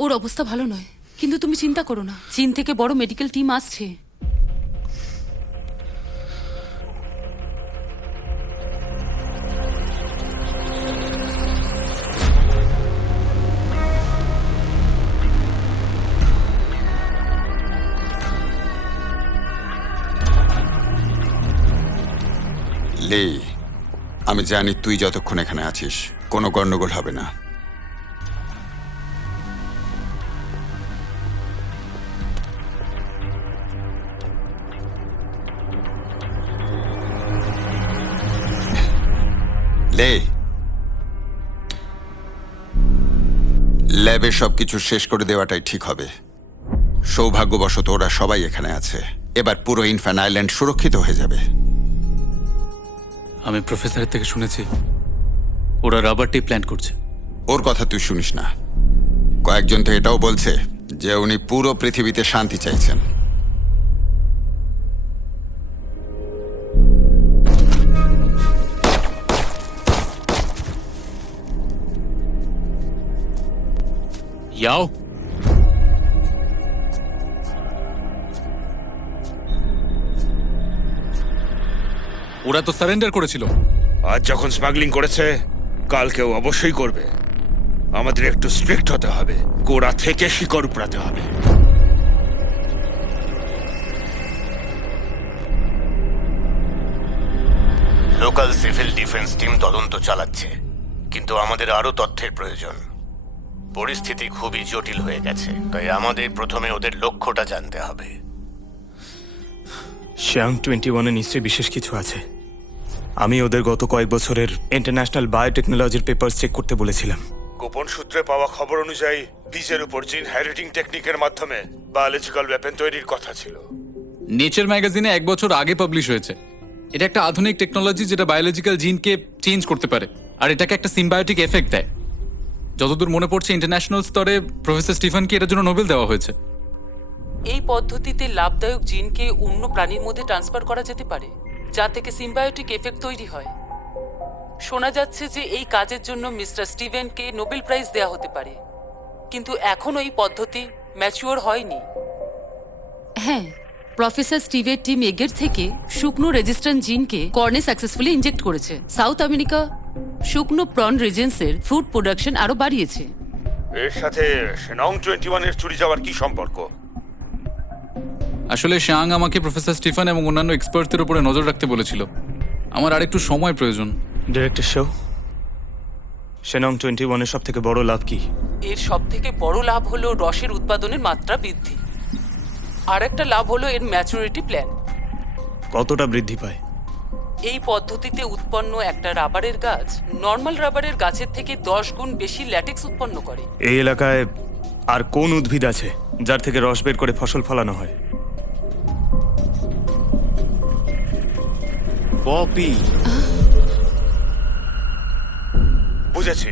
ওর অবস্থা ভালো নয়, কিন্তু তুমি চিন্তা করো না, চীন থেকে বড় মেডিকেল টিম আসছে। লে, আমি জানি তুই যতক্ষণ এখানে আছিস কোনো গন্ডগোল হবে না। লে, ল্যাবে সবকিছু শেষ করে দেওয়াটাই ঠিক হবে। সৌভাগ্যবশত ওরা সবাই এখানে আছে। এবার পুরো ইনফ্যান আইল্যান্ড সুরক্ষিত হয়ে যাবে। আমি প্রফেসরের থেকে শুনেছি ওরা রাবারটি প্ল্যান করছে। ওর কথা তুই শুনিস না। কয়েকজন তো এটাও বলছে যে উনি পুরো পৃথিবীতে শান্তি চাইছেন। ইয়াও, ওরা তো সারেন্ডার করেছিল। আজ যখন স্মাগলিং করেছে কালকেও অবশ্যই করবে। আমাদের একটু স্ট্রিক্ট হতে হবে, গোড়া থেকে শিকড় উপড়াতে হবে। লোকাল সিভিল ডিফেন্স টিম তদন্ত চালাচ্ছে, কিন্তু আমাদের আরো তথ্যের প্রয়োজন। পরিস্থিতি খুবই জটিল হয়ে গেছে, তাই আমাদের প্রথমে ওদের লক্ষ্যটা জানতে হবে। শ্যাং 21-এ নিশ্চয়ই বিশেষ কিছু আছে। আমি ওদের গত কয়েক বছরের ইন্টারন্যাশনাল বায়োটেকনোলজির পেপার চেক করতে বলেছিলাম। গোপন সূত্রে পাওয়া খবর অনুযায়ী বীজের উপর জিন হ্যারিটিং টেকনিকের মাধ্যমে বায়োলজিক্যাল ওয়েপন তৈরির কথা ছিল। নেচার ম্যাগাজিনে 1 বছর আগে পাবলিশ হয়েছে। এটা একটা আধুনিক টেকনোলজি যেটা বায়োলজিক্যাল জিনকে চেঞ্জ করতে পারে, আর এটাকে একটা সিম্বায়োটিক এফেক্ট দেয়। যতদূর মনে পড়ছে ইন্টারন্যাশনাল স্তরে প্রফেসর স্টিফেনকে এটার জন্য নোবেল দেওয়া হয়েছে। এই পদ্ধতিতে লাভদায়ক জিনকে অন্য প্রাণীর মধ্যে ট্রান্সফার করা যেতে পারে, যা থেকে সিম্বায়োটিক এফেক্ট তৈরি হয়। শোনা যাচ্ছে যে এই কাজের জন্য মিস্টার স্টিভেনকে নোবেল প্রাইজ দেওয়া হতে পারে, কিন্তু এখনও এই পদ্ধতি ম্যাচিওর হয়নি। হ্যাঁ, প্রফেসর স্টিভের টিম এগের থেকে শুকনো রেজিস্ট্যান্ট জিনকে কর্নে সাকসেসফুলি ইনজেক্ট করেছে। সাউথ আমেরিকা শুকনো প্রন রিজেন্সের ফুড প্রোডাকশন আরো বাড়িয়েছে। এর সাথে শ্যানং 21-এর চুরি যাওয়ার কি সম্পর্ক? আসলে শাং আমাকে প্রফেসর স্টিফেন এবং অন্যান্য এক্সপার্টদের উপরে নজর রাখতে বলেছিল। আমার আরেকটু সময় প্রয়োজন। ডিরেক্টর শো, শ্যানং 21-এর সব থেকে বড় লাভ কি? এর সব থেকে বড় লাভ হলো রসের উৎপাদনের মাত্রা বৃদ্ধি। আর একটা লাভ হলো এর ম্যাচুরিটি প্ল্যান। কতটা বৃদ্ধি পায়? এই পদ্ধতিতে উৎপন্ন একটা রাবারের গাছ নর্মাল রাবারের গাছের থেকে 10 গুণ বেশি ল্যাটেক্স উৎপন্ন করে। এই এলাকায় আর কোন উদ্ভিদ আছে যার থেকে রস বের করে ফসল ফলানো হয়? পপি। বুঝেছি।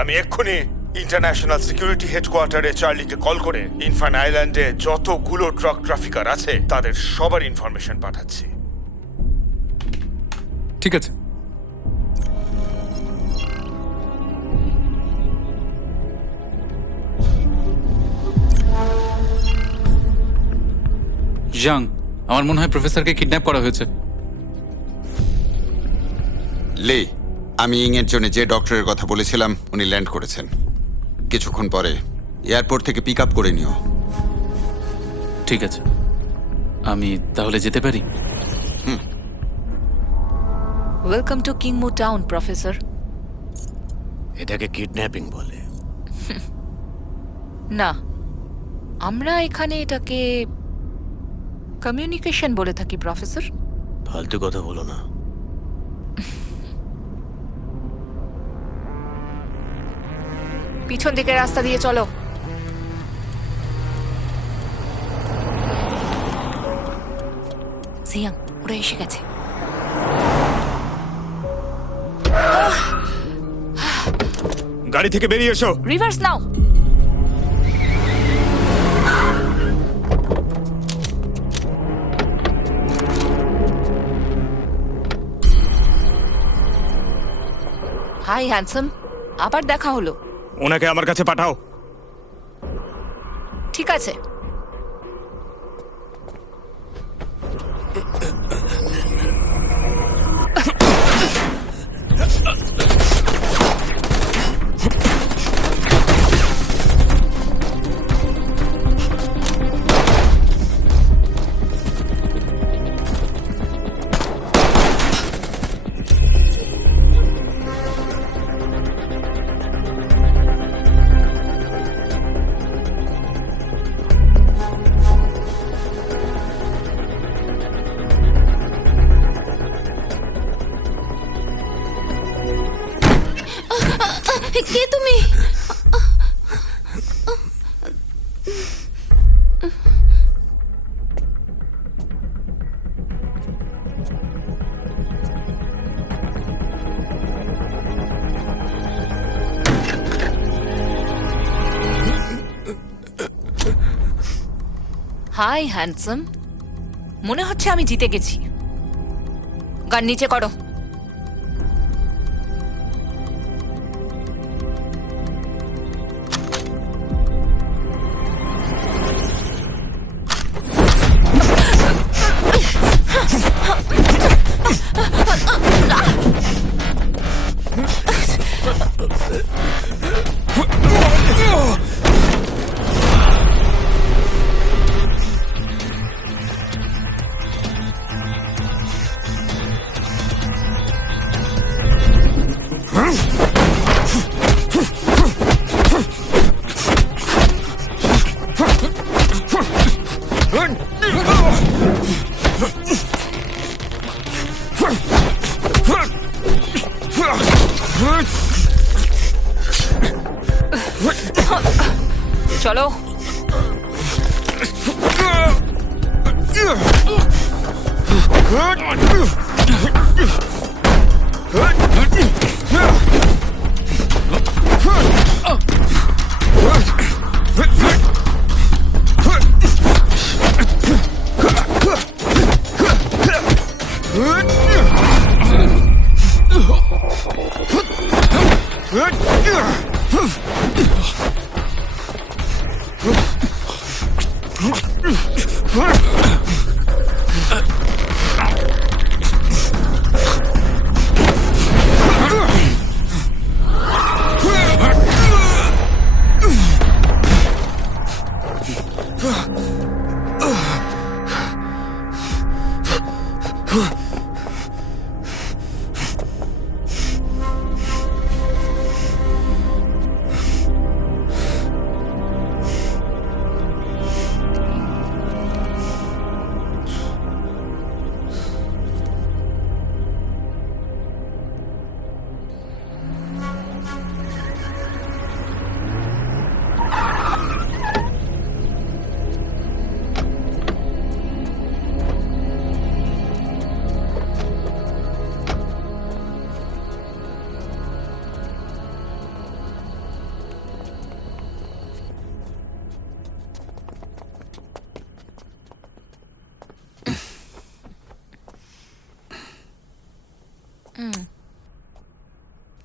আমি এক্ষুনি ইন্টারন্যাশনাল সিকিউরিটি হেডকোয়ার্টারে চার্লিকে কল করে ইনফান আইল্যান্ডে যতগুলো ট্রাক ট্রাফিকার আছে তাদের সবার ইনফরমেশন পাঠাচ্ছি। ঠিক আছে। জাং, আমার মনে হয় প্রফেসরকে কিডন্যাপ করা হয়েছে। লে, আমি ইংয়ের জন্য যে ডক্টরের কথা বলেছিলাম উনি ল্যান্ড করেছেন। কিছুক্ষণ পরে এয়ারপোর্ট থেকে পিক আপ করে নিও। ঠিক আছে, আমি তাহলে যেতে পারি? ওয়েলকাম টু কিংমু টাউন, প্রফেসর। এটাকে কিডন্যাপিং বলে না, আমরা এখানে এটাকে কমিউনিকেশন বলে থাকি, প্রফেসর। ফালতু কথা বলো না। পিছন দিকের রাস্তা দিয়ে চলো। সিয়াং, ওরা এসে গেছে। গাড়ি থেকে বেরিয়ে এসো। রিভার্স নাও। হাই হ্যান্ডসাম, আবার দেখা হলো। ওনাকে আমার কাছে পাঠাও। ঠিক আছে। কে তুমি? হাই হ্যান্ডসাম, মনে হচ্ছে আমি জিতে গেছি। গান নিচে করো। চলো।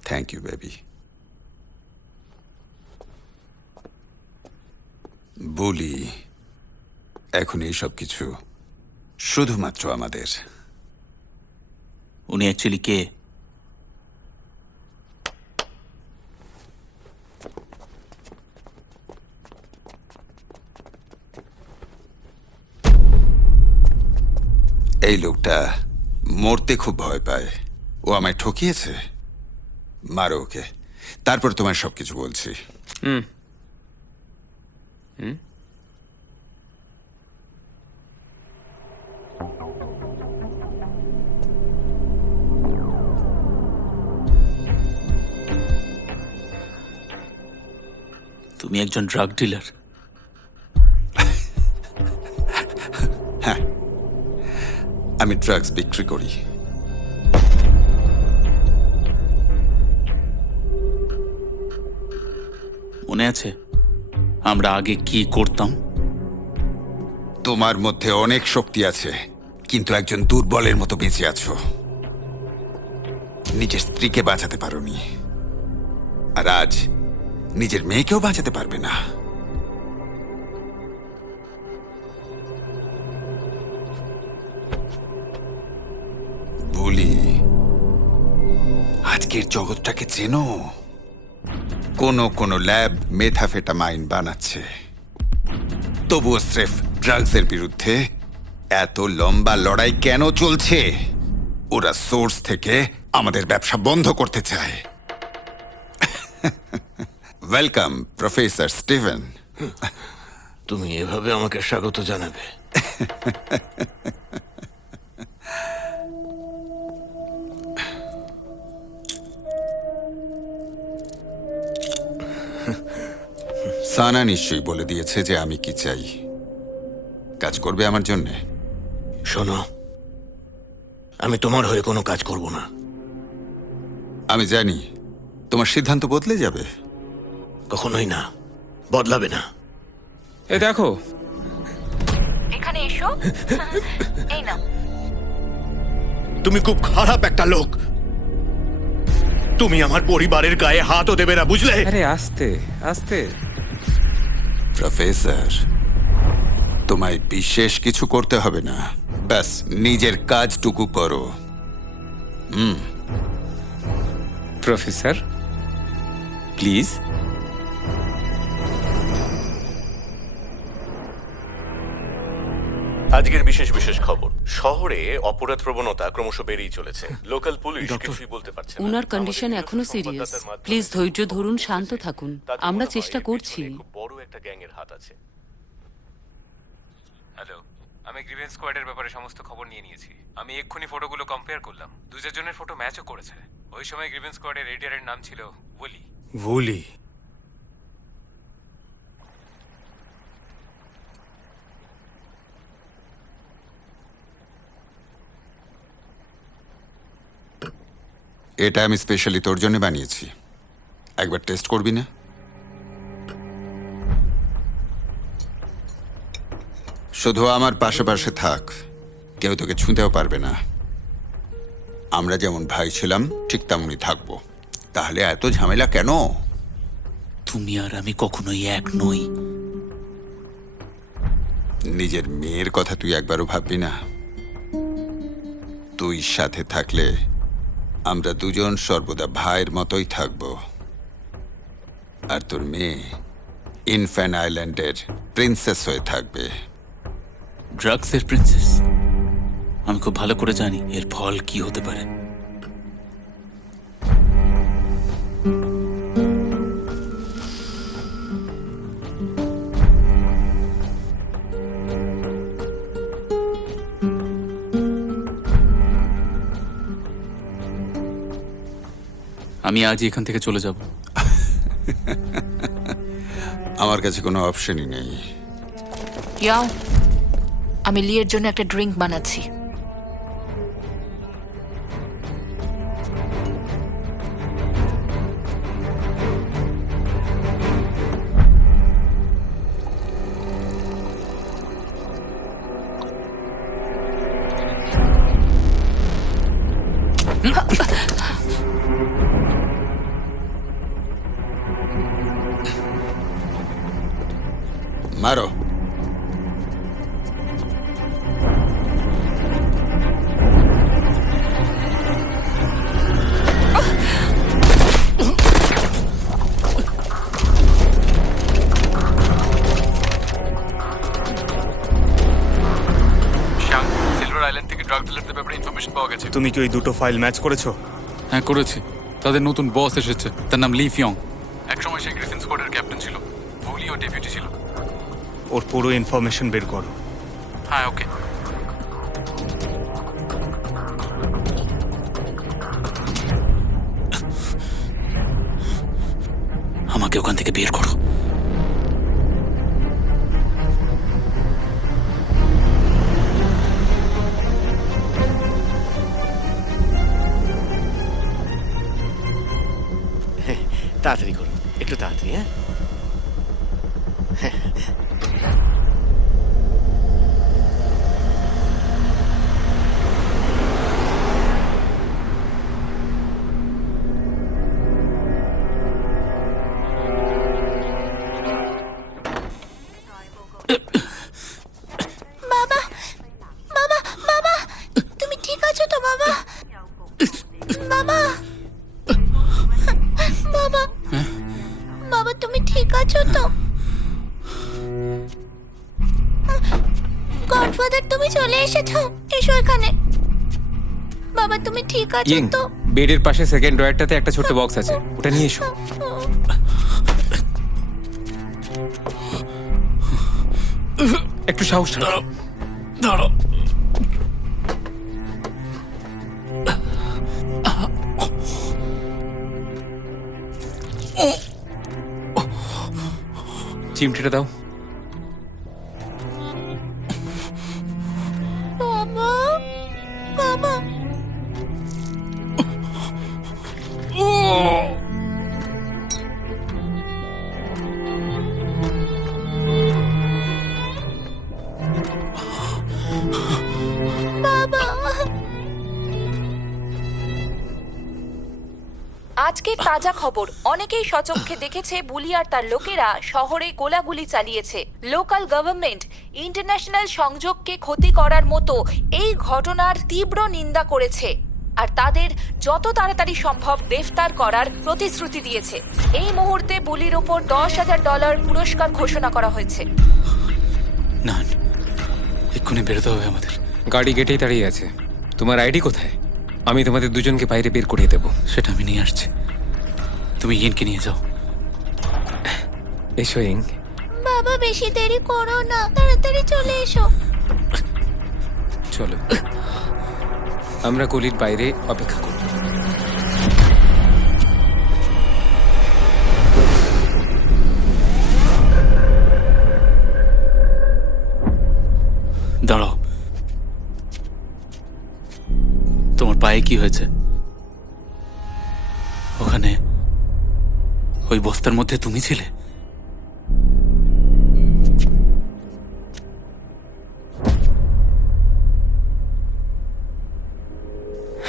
Thank you baby. বলি, এখন এই সব কিছু শুধুমাত্র আমাদের। উনি অ্যাকচুয়ালি কে? এই লোকটা মরতে খুব ভয় পায়। ও আমায় ঠকিয়েছে। মারো ওকে, তারপর তোমার সবকিছু বলছি। তুমি একজন ড্রাগ ডিলার? হ্যাঁ, আমি ড্রাগস বিক্রি করি। মনে আছে আমরা আগে কি করতাম? তোমার মধ্যে অনেক শক্তি আছে, কিন্তু একজন দুর্বলের মতো বেঁচে আছো। নিজের স্ত্রীকে বাঁচাতে পারোনি, আর আজ নিজের মেয়েকেও বাঁচাতে পারবে না। বলি, আজকের জগৎটাকে চেনো? কোন ল্যাব মেথাফেটামাইন বানাচ্ছে, তবুও স্রেফ ড্রাগসের বিরুদ্ধে এত লম্বা লড়াই কেন চলছে? ওরা সোর্স থেকে আমাদের ব্যবসা বন্ধ করতে চায়। Welcome professor Steven. তুমি এভাবে আমাকে স্বাগত জানাবে? সানা নিশ্চয়ই বলে দিয়েছে যে আমি কি চাই। কাজ করবে আমার জন্যে? শোনো, আমি তোমার হয়ে কোনো কাজ করব না। আমি জানি তোমার সিদ্ধান্ত বদলে যাবে। কখনোই না, বদলাবে না। এ দেখো, এখানে এসো। এই নাও। তুমি খুব খারাপ একটা লোক। তুমি আমার পরিবারের গায়ে হাতও দেবে না, বুঝলে? আরে আস্তে আস্তে। প্রফেসর, তোমায় বিশেষ কিছু করতে হবে না, ব্যাস নিজের কাজটুকু করো। Professor please. আজকের বিশেষ বিশেষ খবর। শহরে অপরাধ প্রবণতা ক্রমশ বেড়েই চলেছে। লোকাল পুলিশ কিছুই বলতে পারছে না। ওনার কন্ডিশন এখনো সিরিয়াস। প্লিজ ধৈর্য ধরুন, শান্ত থাকুন। আমরা চেষ্টা করছি। খুব বড় একটা গ্যাংয়ের হাত আছে। হ্যালো, আমি গ্রিভেন্স স্কোয়াডের ব্যাপারে সমস্ত খবর নিয়ে নিয়েছি। আমি এক্ষুনি ফটোগুলো কম্পেয়ার করলাম। দু চারজনের ফটো ম্যাচও করেছে। ওই সময় গ্রিভেন্স স্কোয়াডের রেডিয়ারের নাম ছিল ওলি। ভুলি। এটা আমি স্পেশালি তোর জন্য বানিয়েছি, একবার টেস্ট করবি না? শুধু আমার পাশে পাশে থাক, কেউ তোকে ছুঁতেও পারবে না। আমরা যেমন ভাই ছিলাম ঠিক তেমনই থাকবো। তাহলে এত ঝামেলা কেন? তুমি আর আমি কখনোই এক নই। নিজের মেয়ের কথা তুই একবারও ভাববি না? তুই সাথে থাকলে আমরা দুজন সর্বদা ভাইয়ের মতোই থাকব। আর তোর মেয়ে ইনফ্যান আইল্যান্ডের প্রিন্সেস হয়ে থাকবে। ড্রাগসের প্রিন্সেস? আমি খুব ভালো করে জানি এর ফল কি হতে পারে। আমি আজই এখান থেকে চলে যাব। আমার কাছে কোনো অপশনই নেই। ইয়াও, আমি লিয়ের জন্য একটা ড্রিঙ্ক বানাচ্ছি। মারো। সিলভার আইল্যান্ড থেকে ড্রাগ ডিলারদের ব্যাপারে ইনফরমেশন পাওয়া গেছে। তুমি কি ওই দুটো ফাইল ম্যাচ করেছো? হ্যাঁ করেছি। তাদের নতুন বস এসেছে, তার নাম লি ফিয়ং। একসময় সে গ্রিফিন স্কোয়াডের ক্যাপ্টেন ছিল। ভুলি ও ডেপুটি ছিল। ওর পুরো ইনফরমেশন বের করো। হ্যাঁ ওকে। আমাকে ওখান থেকে বের করো। তাড়াতাড়ি করুন, একটু তাড়াতাড়ি। হ্যাঁ, বাবা, বাবা, বাবা, তুমি ঠিক আছো তো বাবা? বাবা, বাবা, বাবা, তুমি ঠিক আছো তো? গডফাদার, তুমি চলে এসেছো? এসো এখানে। বাবা, তুমি ঠিক আছো ইয়েং, তো? বেডের পাশে সেকেন্ড ড্রয়ারটাতে একটা ছোট্ট বক্স আছে, ওটা নিয়ে এসো। একটু সাহস দাঁড়াও। দাঁড়াও। চিমটিটা দাও। বাবা বাবা বাবা আজকের তাজা খবর, অনেকেই সচক্ষে দেখেছে বুলি আর তার লোকেরা শহরে গোলাগুলি চালিয়েছে। লোকাল গভর্নমেন্ট ইন্টারন্যাশনাল সংযোগকে ক্ষতি করার মতো এই ঘটনার তীব্র নিন্দা করেছে আর তাদের যত তাড়াতাড়ি সম্ভব গ্রেফতার করার প্রতিশ্রুতি দিয়েছে। এই মুহূর্তে বুলির ওপর $10,000 পুরস্কার ঘোষণা করা হয়েছে। না, এক্ষুনি বেরোতে হবে আমাদের। গাড়ি গেটেই দাঁড়িয়ে আছে। তোমার আইডি কোথায়? আমি তোমাদের দুজনকে বাইরে বের করিয়ে দেবো। সেটা আমি নিয়ে আসছি, তুমি ইনকে নিয়ে যাও। এসো ইং। বাবা বেশি দেরি করো না, তাড়াতাড়ি চলে এসো। চলো, আমরা গলির বাইরে অপেক্ষা করব। দাঁড়াও, তোমার পায়ে কি হয়েছে? ওখানে ওই বস্তার মধ্যে তুমি ছিলে?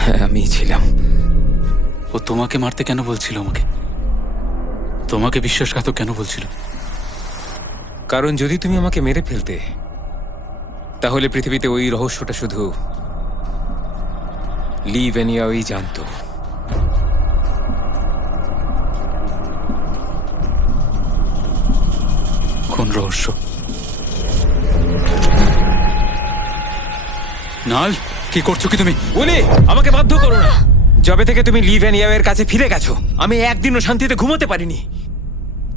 হ্যাঁ, আমি ছিলাম। ও তোমাকে মারতে কেন বলছিল? আমাকে তোমাকে বিশ্বাসঘাতক কেন বলছিল? কারণ যদি তুমি আমাকে মেরে ফেলতে, তাহলে পৃথিবীতে ওই রহস্যটা শুধু লি ভেনিয়াওই জানতো। কোন রহস্য? নাল, কি করছো কি তুমি? বলি, আমাকে বাধ্য করো না। যবে থেকে তুমি লি ভেনিয়াওয়ের কাছে ফিরে গেছো, আমি একদিনও শান্তিতে ঘুমোতে পারিনি।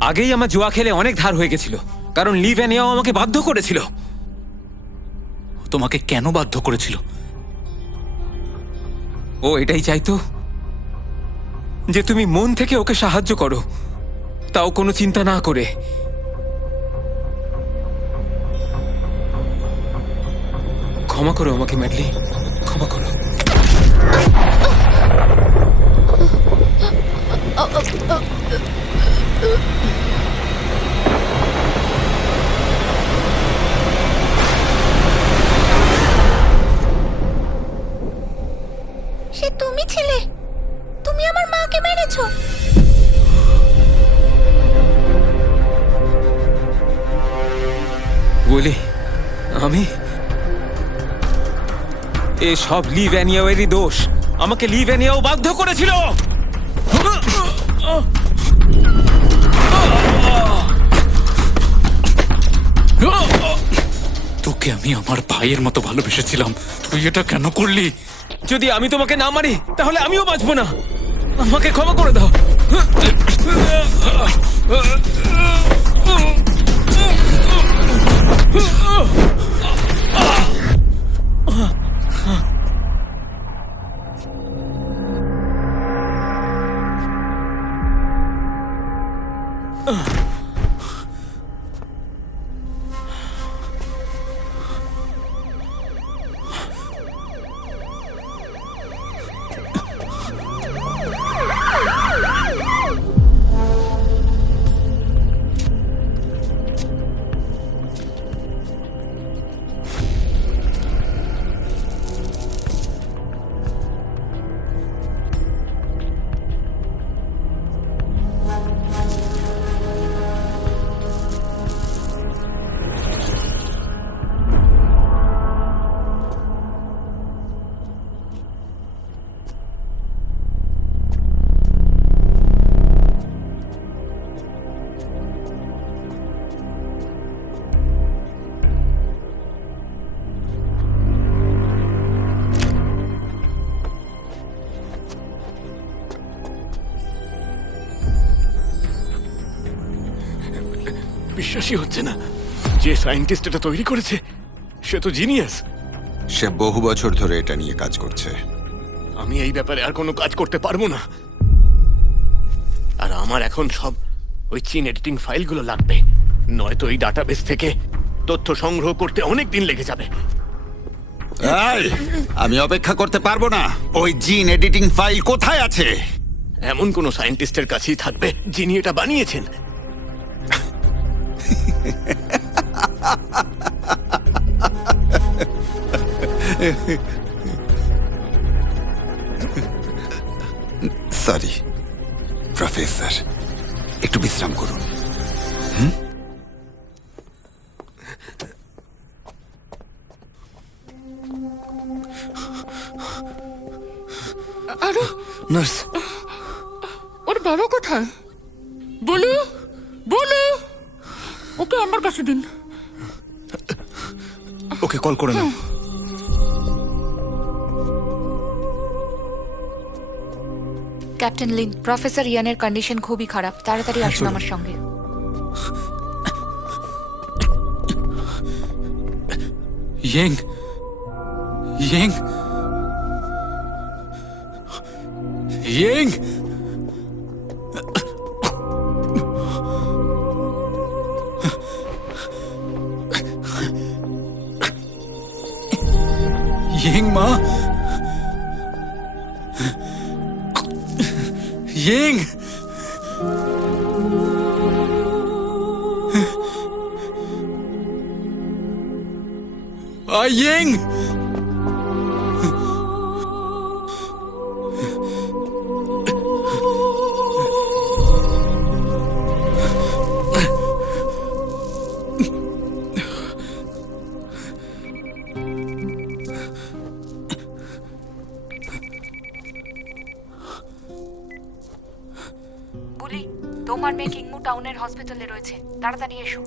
আগেই আমার জুয়া খেলে অনেক ধার হয়ে গেছিল, কারণ লি ভেনিয়াও আমাকে বাধ্য করেছিল। তোমাকে কেন বাধ্য করেছিল? ও এটাই চাইতো যে তুমি মন থেকে ওকে সাহায্য করো, তাও কোনো চিন্তা না করে। ক্ষমা করো আমাকে ম্যাডলি, ক্ষমা করো। সে তুমি ছিলে? তুমি আমার মাকে মেরেছো? বলি, আমি এ সব লি ভ্যানিয়াওয়েরই দোষ। আমাকে লি ভ্যানিয়াও বাধ্য করেছিল। তোকে আমি আমার ভাইয়ের মতো ভালোবেসেছিলাম, তুই এটা কেন করলি? যদি আমি তোমাকে না মারি, তাহলে আমিও বাঁচবো না। আমাকে ক্ষমা করে দাও। বিশ্বাসই হচ্ছে না, যে সায়েন্টিস্ট এটা তৈরি করেছে সে তো জিনিয়াস। সে বহু বছর ধরে এটা নিয়ে কাজ করছে। আমি এই ব্যাপারে আর কোনো কাজ করতে পারবো না। আর আমার এখন সব ওই চিন এডিটিং ফাইলগুলো লাগবে। নয়তো এই ডাটাবেস থেকে তথ্য সংগ্রহ করতে অনেক দিন লেগে যাবে। এই, আমি অপেক্ষা করতে পারবো না। ওই জিন এডিটিং ফাইল কোথায় আছে? এমন কোন সায়েন্টিস্টের কাছেই থাকবে যিনি এটা বানিয়েছেন। সরি প্রফেসর, একটু বিশ্রাম করুন। আরে নার্স, ওর বাবা কোথায়? বলু, বলু, ওকে আমার কাছে দিন। ওকে কল করে নাও। ক্যাপ্টেন লিন, প্রফেসর ইয়ানের কন্ডিশন খুবই খারাপ, তাড়াতাড়ি আসুন আমার সঙ্গে। ইয়েং, ইয়েং, ইয়েং, ইয়েং মা, ইয়েং, ইয়েং, বুলি, তোমার মেয়ে কিংমু টাউনের হসপিটালে রয়েছে, তাড়াতাড়ি এসো।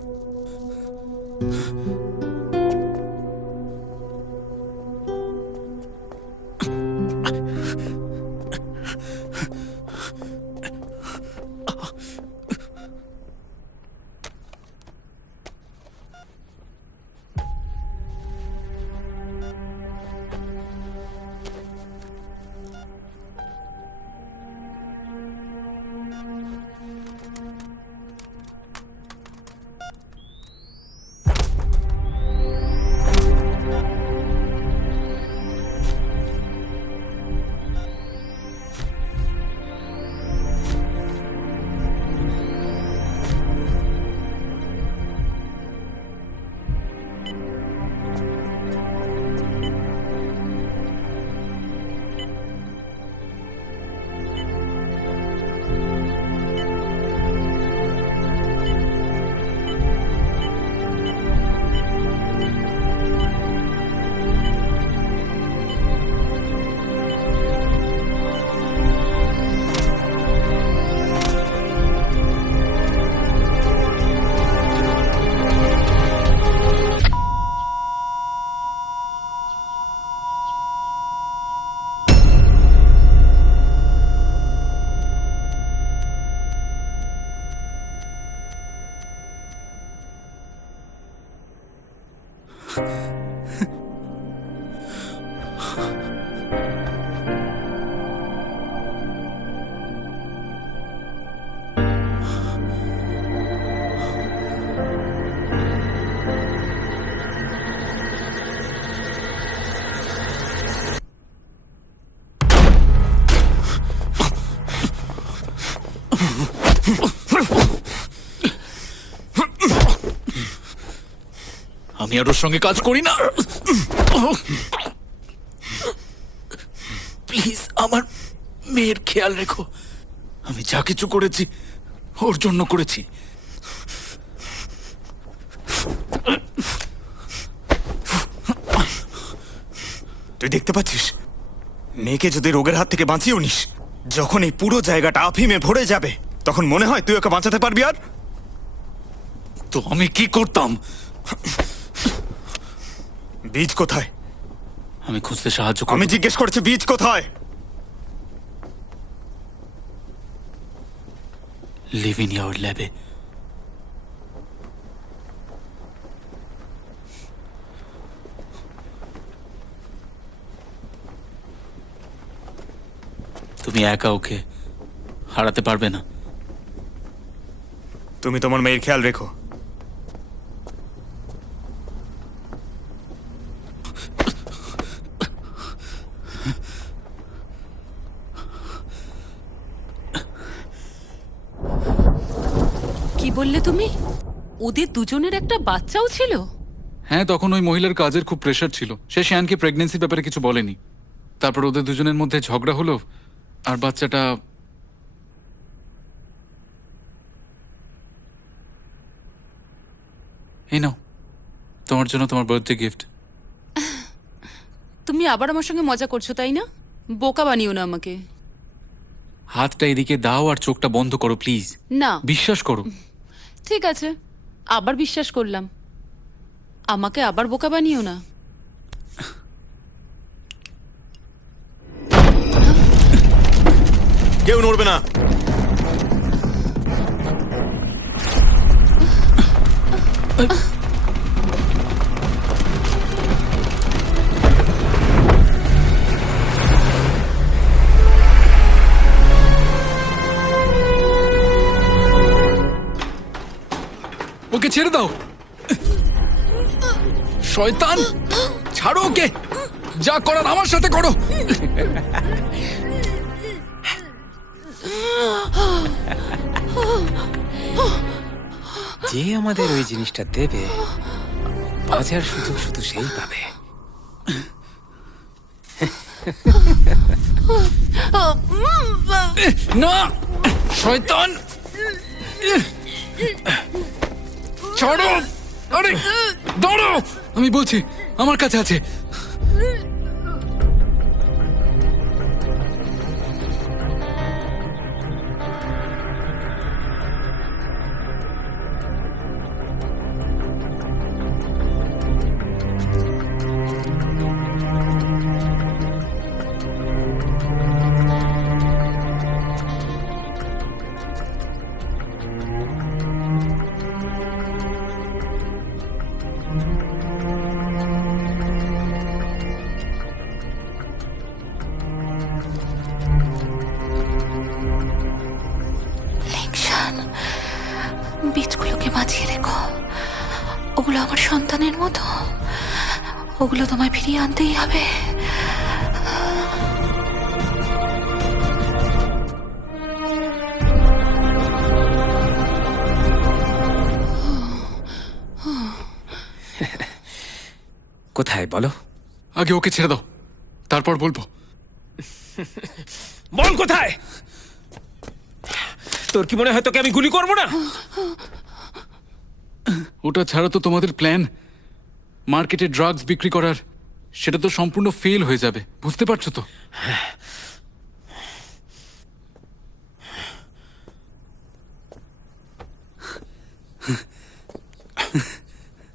আমি আর ওর সঙ্গে কাজ করি না। প্লিজ আমার মেয়ের খেয়াল রেখো। আমি যা কিছু করেছি ওর জন্য করেছি। তুই দেখতে পাচ্ছিস, মেয়েকে যদি রোগের হাত থেকে বাঁচিয়েও নিস, যখন এই পুরো জায়গাটা আফিমে ভরে যাবে, তখন মনে হয় তুই ওকে বাঁচাতে পারবি? আর তো আমি কি করতাম? বীজ কোথায়? আমি খুঁজতে সাহায্য করব। আমি জিজ্ঞেস করছি, বীজ কোথায়? লিভ ইন ইয়ার ল্যাবে। তুমি একা ওকে হারাতে পারবে না। তুমি তোমার মেয়ের খেয়াল রেখো। বললে তুমি? ওদের দুজনের একটা বাচ্চাও ছিল? হ্যাঁ, তখন ওই মহিলার কাজের খুব প্রেশার ছিল। সে শ্যানকে প্রেগনেন্সির ব্যাপারে কিছু বলেনি। তারপর ওদের দুজনের মধ্যে ঝগড়া হলো, আর বাচ্চাটা এই নাও, তোমার জন্য তোমার বার্থডে গিফট। তুমি আবার আমার সঙ্গে মজা করছো, তাই না? বোকা বানিও না আমাকে। হাতটা এদিকে দাও আর চোখটা বন্ধ করো প্লিজ। না। বিশ্বাস করো। ঠিক আছে, আবার বিশ্বাস করলাম। আমাকে আবার বোকা বানিও না। কেউ নড়বে না। ওকে ছেড়ে দাও। শয়তান, ছাড়ো ওকে। যা করার আমার সাথে করো। যে আমাদের ওই জিনিসটা দেবে, বাজার সুযোগ শুধু সেই পাবে। না, শয়তান, ছাড়ো। আরে দাঁড়াও, আমি বলছি আমার কাছে আছে। বীজগুলোকে বাঁচিয়ে রেখো। ওগুলো আমার সন্তানের মতো। ওগুলো তোমায় ফিরিয়ে আনতেই হবে। কোথায় বলো? আগে ওকে ছেড়ে দাও, তারপর বলবো। বল কোথায়? তোর কি মনে হয় তোকে আমি গুলি করবো না? ওটা ছাড়া তো তোমাদের প্ল্যান মার্কেটে ড্রাগস বিক্রি করার, সেটা তো সম্পূর্ণ ফেল হয়ে যাবে, বুঝতে পারছো তো?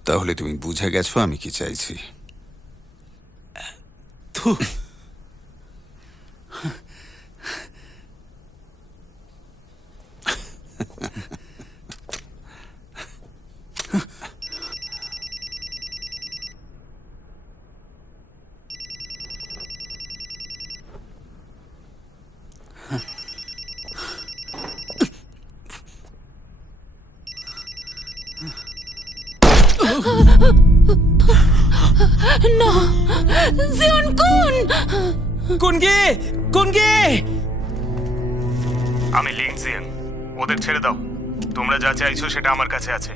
তাহলে তুমি বুঝে গেছো আমি কি চাইছি। না, জিয়ন কোন? কোন গে? কোন গে? আমি লিংজিয়ান। ওদের ছেড়ে দাও। তোমরা যা চাইছো সেটা আমার কাছে আছে।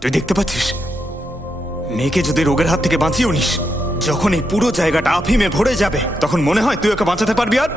তুই দেখতে পাচ্ছিস, মেয়েকে যদি রোগের হাত থেকে বাঁচিয়েও নিস, যখন এই পুরো জায়গাটা আফিমে ভরে যাবে তখন মনে হয় তুই ওকে বাঁচাতে পারবি? আর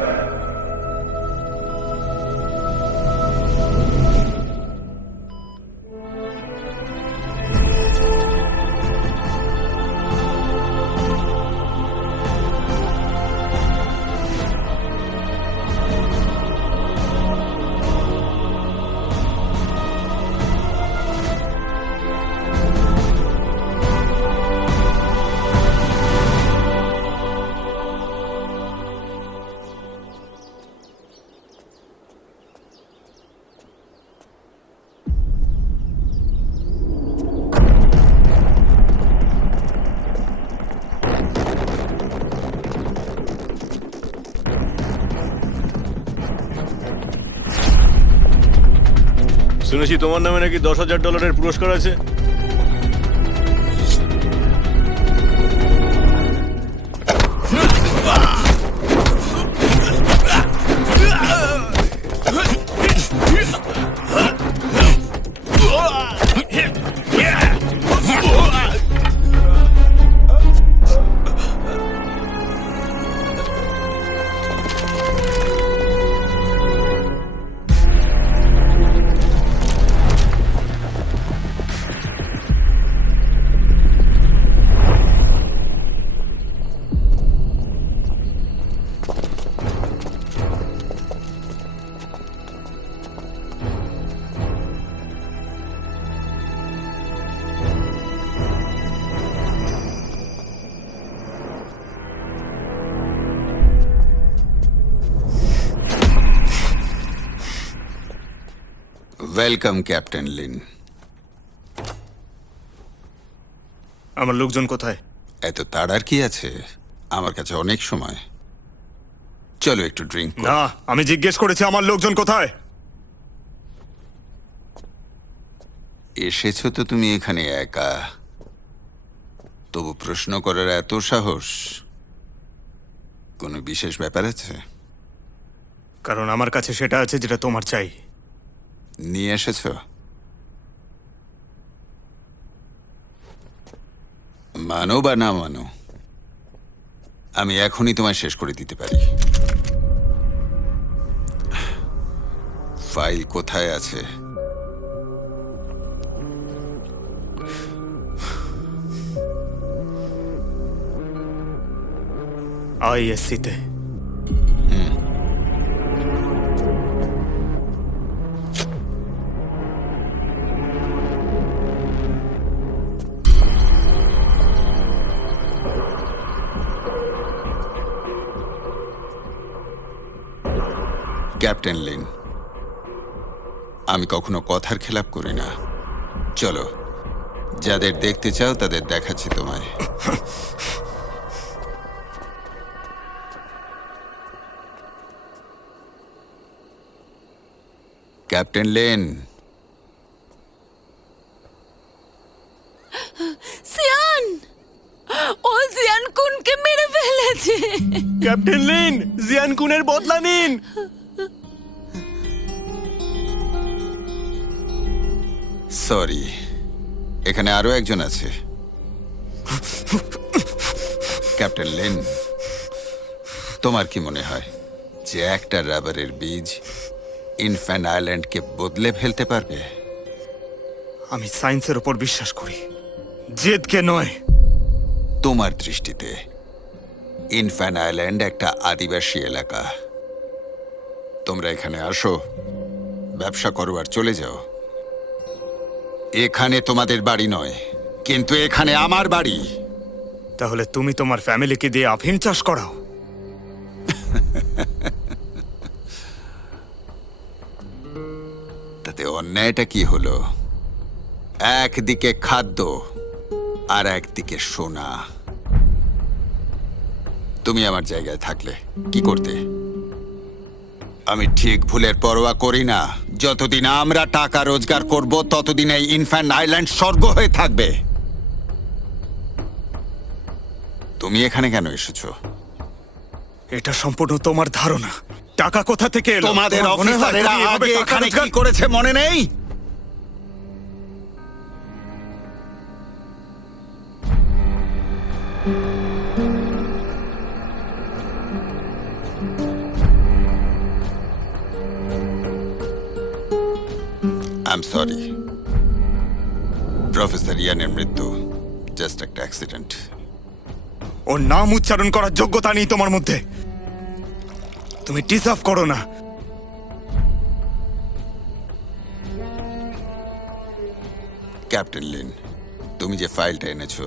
শুনেছি তোমার নামে নাকি $10,000 পুরস্কার আছে। Welcome captain Lin. আমার লোকজন কোথায়? এত তাড়ার কি আছে? আমার কাছে অনেক সময়। চলো একটু ড্রিঙ্ক। না, আমি জিজ্ঞেস করেছি আমার লোকজন কোথায়। এসেছো তো তুমি এখানে একা, তবু প্রশ্ন করার এত সাহস? কোনো বিশেষ ব্যাপার আছে? কারণ আমার কাছে সেটা আছে যেটা তোমার চাই। নিয়ে এসেছো? মানো বা না মানো, আমি এখনই তোমায় শেষ করে দিতে পারি। ফাইল কোথায় আছে? আইএসসিতে। ক্যাপ্টেন লিন, আমি কখনো কথার খেলাপ করি না। চলো, যাদের দেখতে চাও তাদের দেখাচ্ছি তোমায়। Captain Lin. সিয়ান, ও জিয়ান কুনকে মেরে ফেলেছে। ক্যাপ্টেন লিন, জিয়ান কুনের বদলা নিন। সরি, এখানে আরো একজন আছে। ক্যাপ্টেন লিন, তোমার কি মনে হয় যে একটা রাবারের বীজ ইনফ্যান আইল্যান্ডকে বদলে ফেলতে পারবে? আমি সায়েন্সের উপর বিশ্বাস করি, জেদকে নয়। তোমার দৃষ্টিতে ইনফ্যান আইল্যান্ড একটা আদিবাসী এলাকা। তোমরা এখানে আসো, ব্যবসা করো আর চলে যাও। এখানে তোমাদের বাড়ি নয়, কিন্তু এখানে আমার বাড়ি। তাহলে তুমি তোমার ফ্যামিলিকে দিয়ে আফিম চাষ করাও। তাতে অন্যায়টা কি হলো? একদিকে খাদ্য আর একদিকে সোনা। তুমি আমার জায়গায় থাকলে কি করতে? আমি ঠিক ভুলের পরোয়া করি না। যতদিন আমরা টাকা রোজগার করব ততদিন এই ইনফ্যান আইল্যান্ড স্বর্গ হয়ে থাকবে। তুমি এখানে কেন এসেছো? এটা সম্পূর্ণ তোমার ধারণা। টাকা কোথা থেকে এলো? তোমাদের তোমার মনে হয় অফিসারেরা তুমি এভাবে আগে টাকা এখানে রোজগার কি করেছে মনে নেই? I'm sorry. প্রফেসর ইয়ানের মৃত্যু জাস্ট একটা অ্যাক্সিডেন্ট। ওর নাম উচ্চারণ করার যোগ্যতা নেই তোমার মধ্যে। তুমি ডিজার্ভ করো না। ক্যাপ্টেন লিন, তুমি যে ফাইলটা এনেছো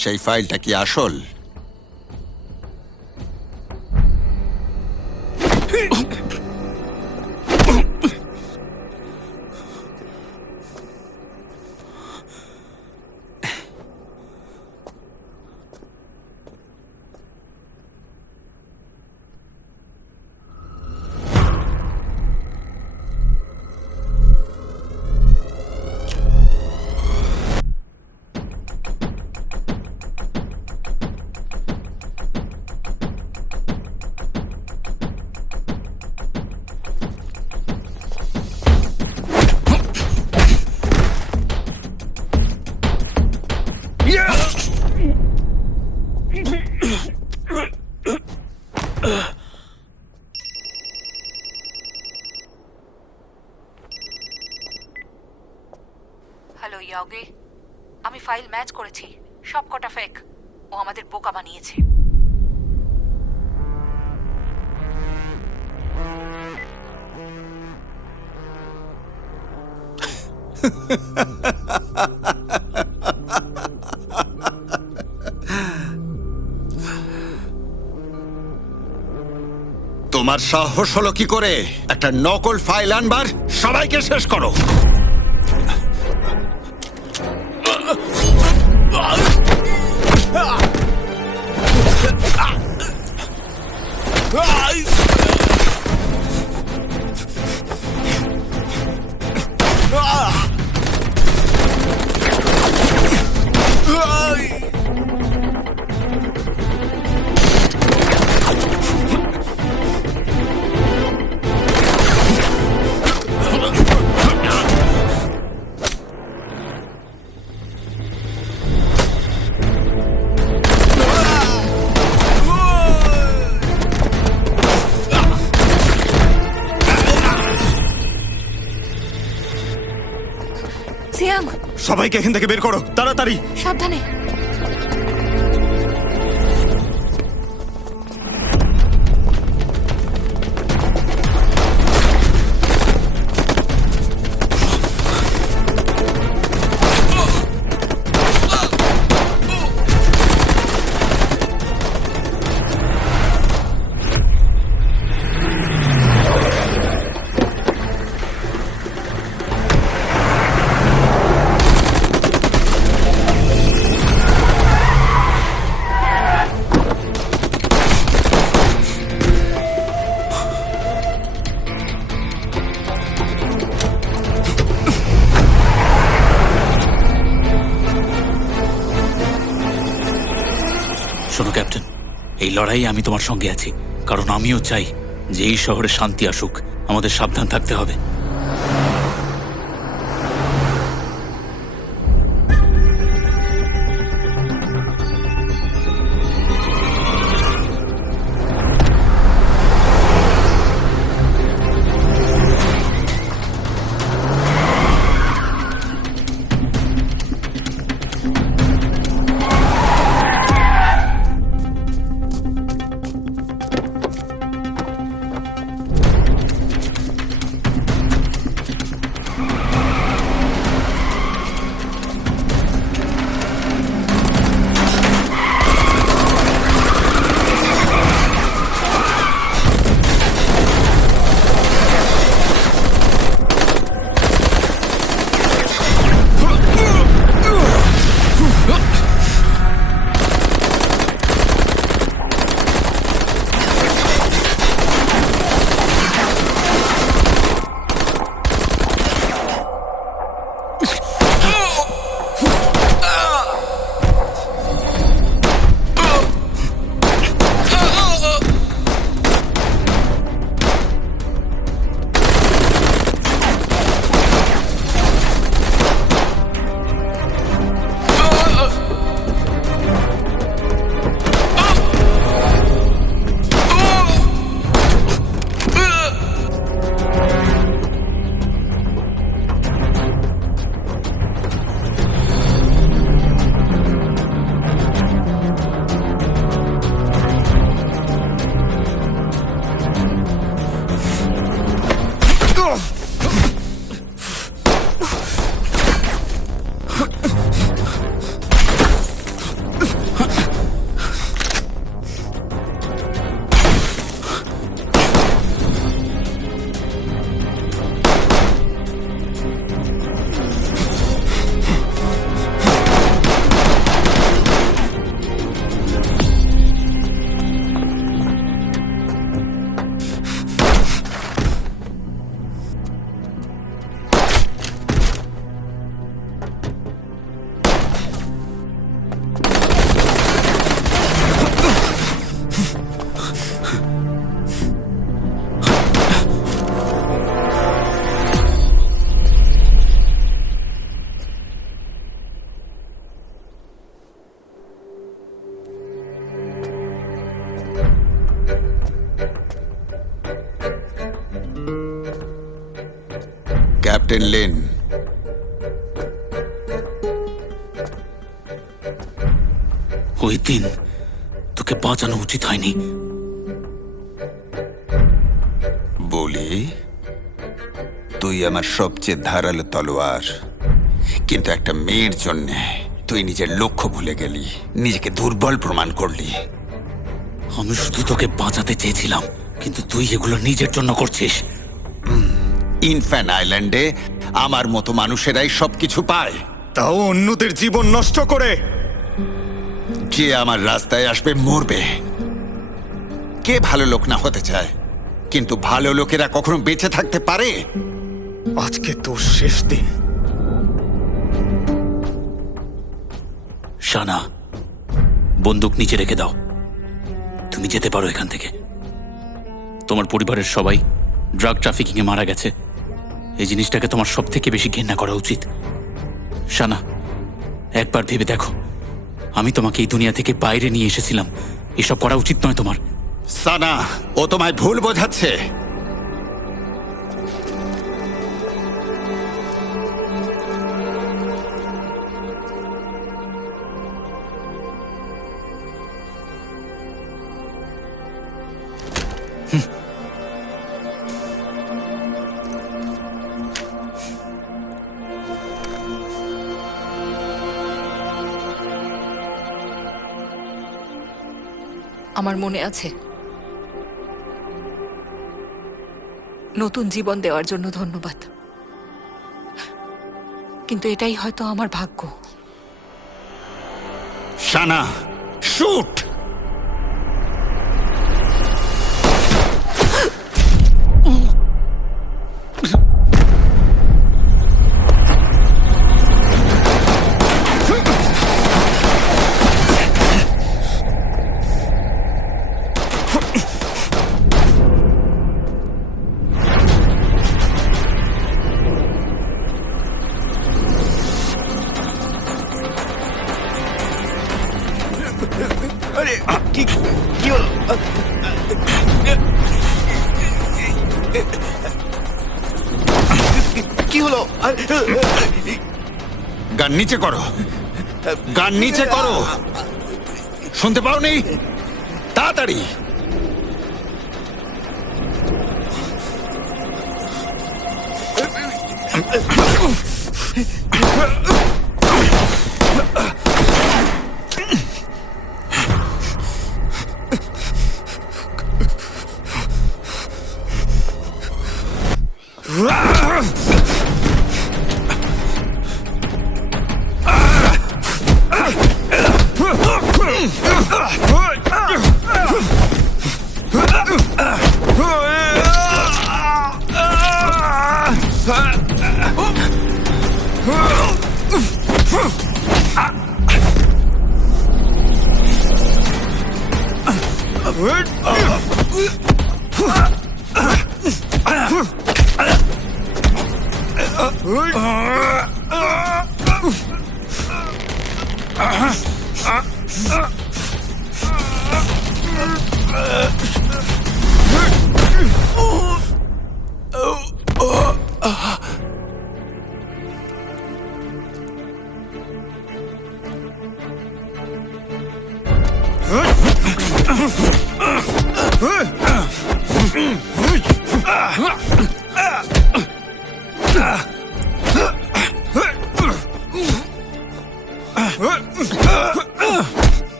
সেই ফাইলটা কি আসল? আমি ফাইল ম্যাচ করেছি, সব কটা ফেক। ও আমাদের বোকা বানিয়েছে। তোমার সাহস হলো কি করে একটা নকল ফাইল আনবার? সবাইকে শেষ করো। সিয়াং, সবাইকে এখান থেকে বের করো তাড়াতাড়ি। সাবধানে। শোনো ক্যাপ্টেন, এই লড়াই আমি তোমার সঙ্গে আছি, কারণ আমিও চাই যে এই শহরে শান্তি আসুক। আমাদের সাবধান থাকতে হবে। ক্যাপ্টেন লিন, ওই দিন তোকে বাঁচানো উচিত হয়নি। বলি, তুই আমার সবচেয়ে ধারালো তলোয়ার, কিন্তু একটা মেয়ের জন্য তুই নিজের লক্ষ্য ভুলে গেলি, নিজেকে দুর্বল প্রমাণ করলি। আমি শুধু তোকে বাঁচাতে চেয়েছিলাম, কিন্তু তুই এগুলো নিজের জন্য করছিস। ইনফ্যান আইল্যান্ডে আমার মতো মানুষেরাই সবকিছু পায়, তাও অন্যদের জীবন নষ্ট করে। যে আমার রাস্তায় আসবে মরবে। কে ভালো লোক না হতে চায়, কিন্তু ভালো লোকেরা কখনো বেঁচে থাকতে পারে? আজকে তোর শেষ দিন। শানা, বন্দুক নিচে রেখে দাও। তুমি যেতে পারো এখান থেকে। তোমার পরিবারের সবাই ড্রাগ ট্রাফিকিং এ মারা গেছে। এই জিনিসটাকে তোমার সব থেকে বেশি ঘৃণা করা উচিত। শানা, একবার ভেবে দেখো, আমি তোমাকে এই দুনিয়া থেকে বাইরে নিয়ে এসেছিলাম। এসব করা উচিত নয় তোমার। সানা, ও তোমায় ভুল বোঝাচ্ছে। আমার মনে আছে, নতুন জীবন দেওয়ার জন্য ধন্যবাদ, কিন্তু এটাই হয়তো আমার ভাগ্য। শানা, শুট! আরে কি কি হলো? কি হলো? গান নিচে করো, গান নিচে করো। শুনতে পাওনি? তাড়াতাড়ি।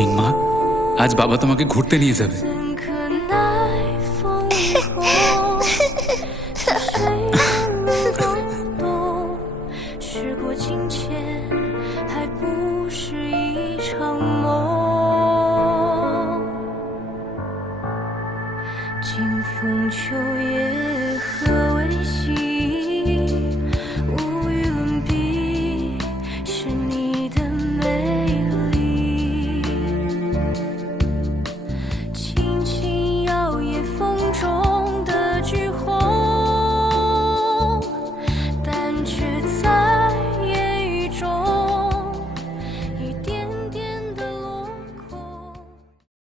ইং মা, আজ বাবা তোমাকে ঘুরতে নিয়ে যাবে।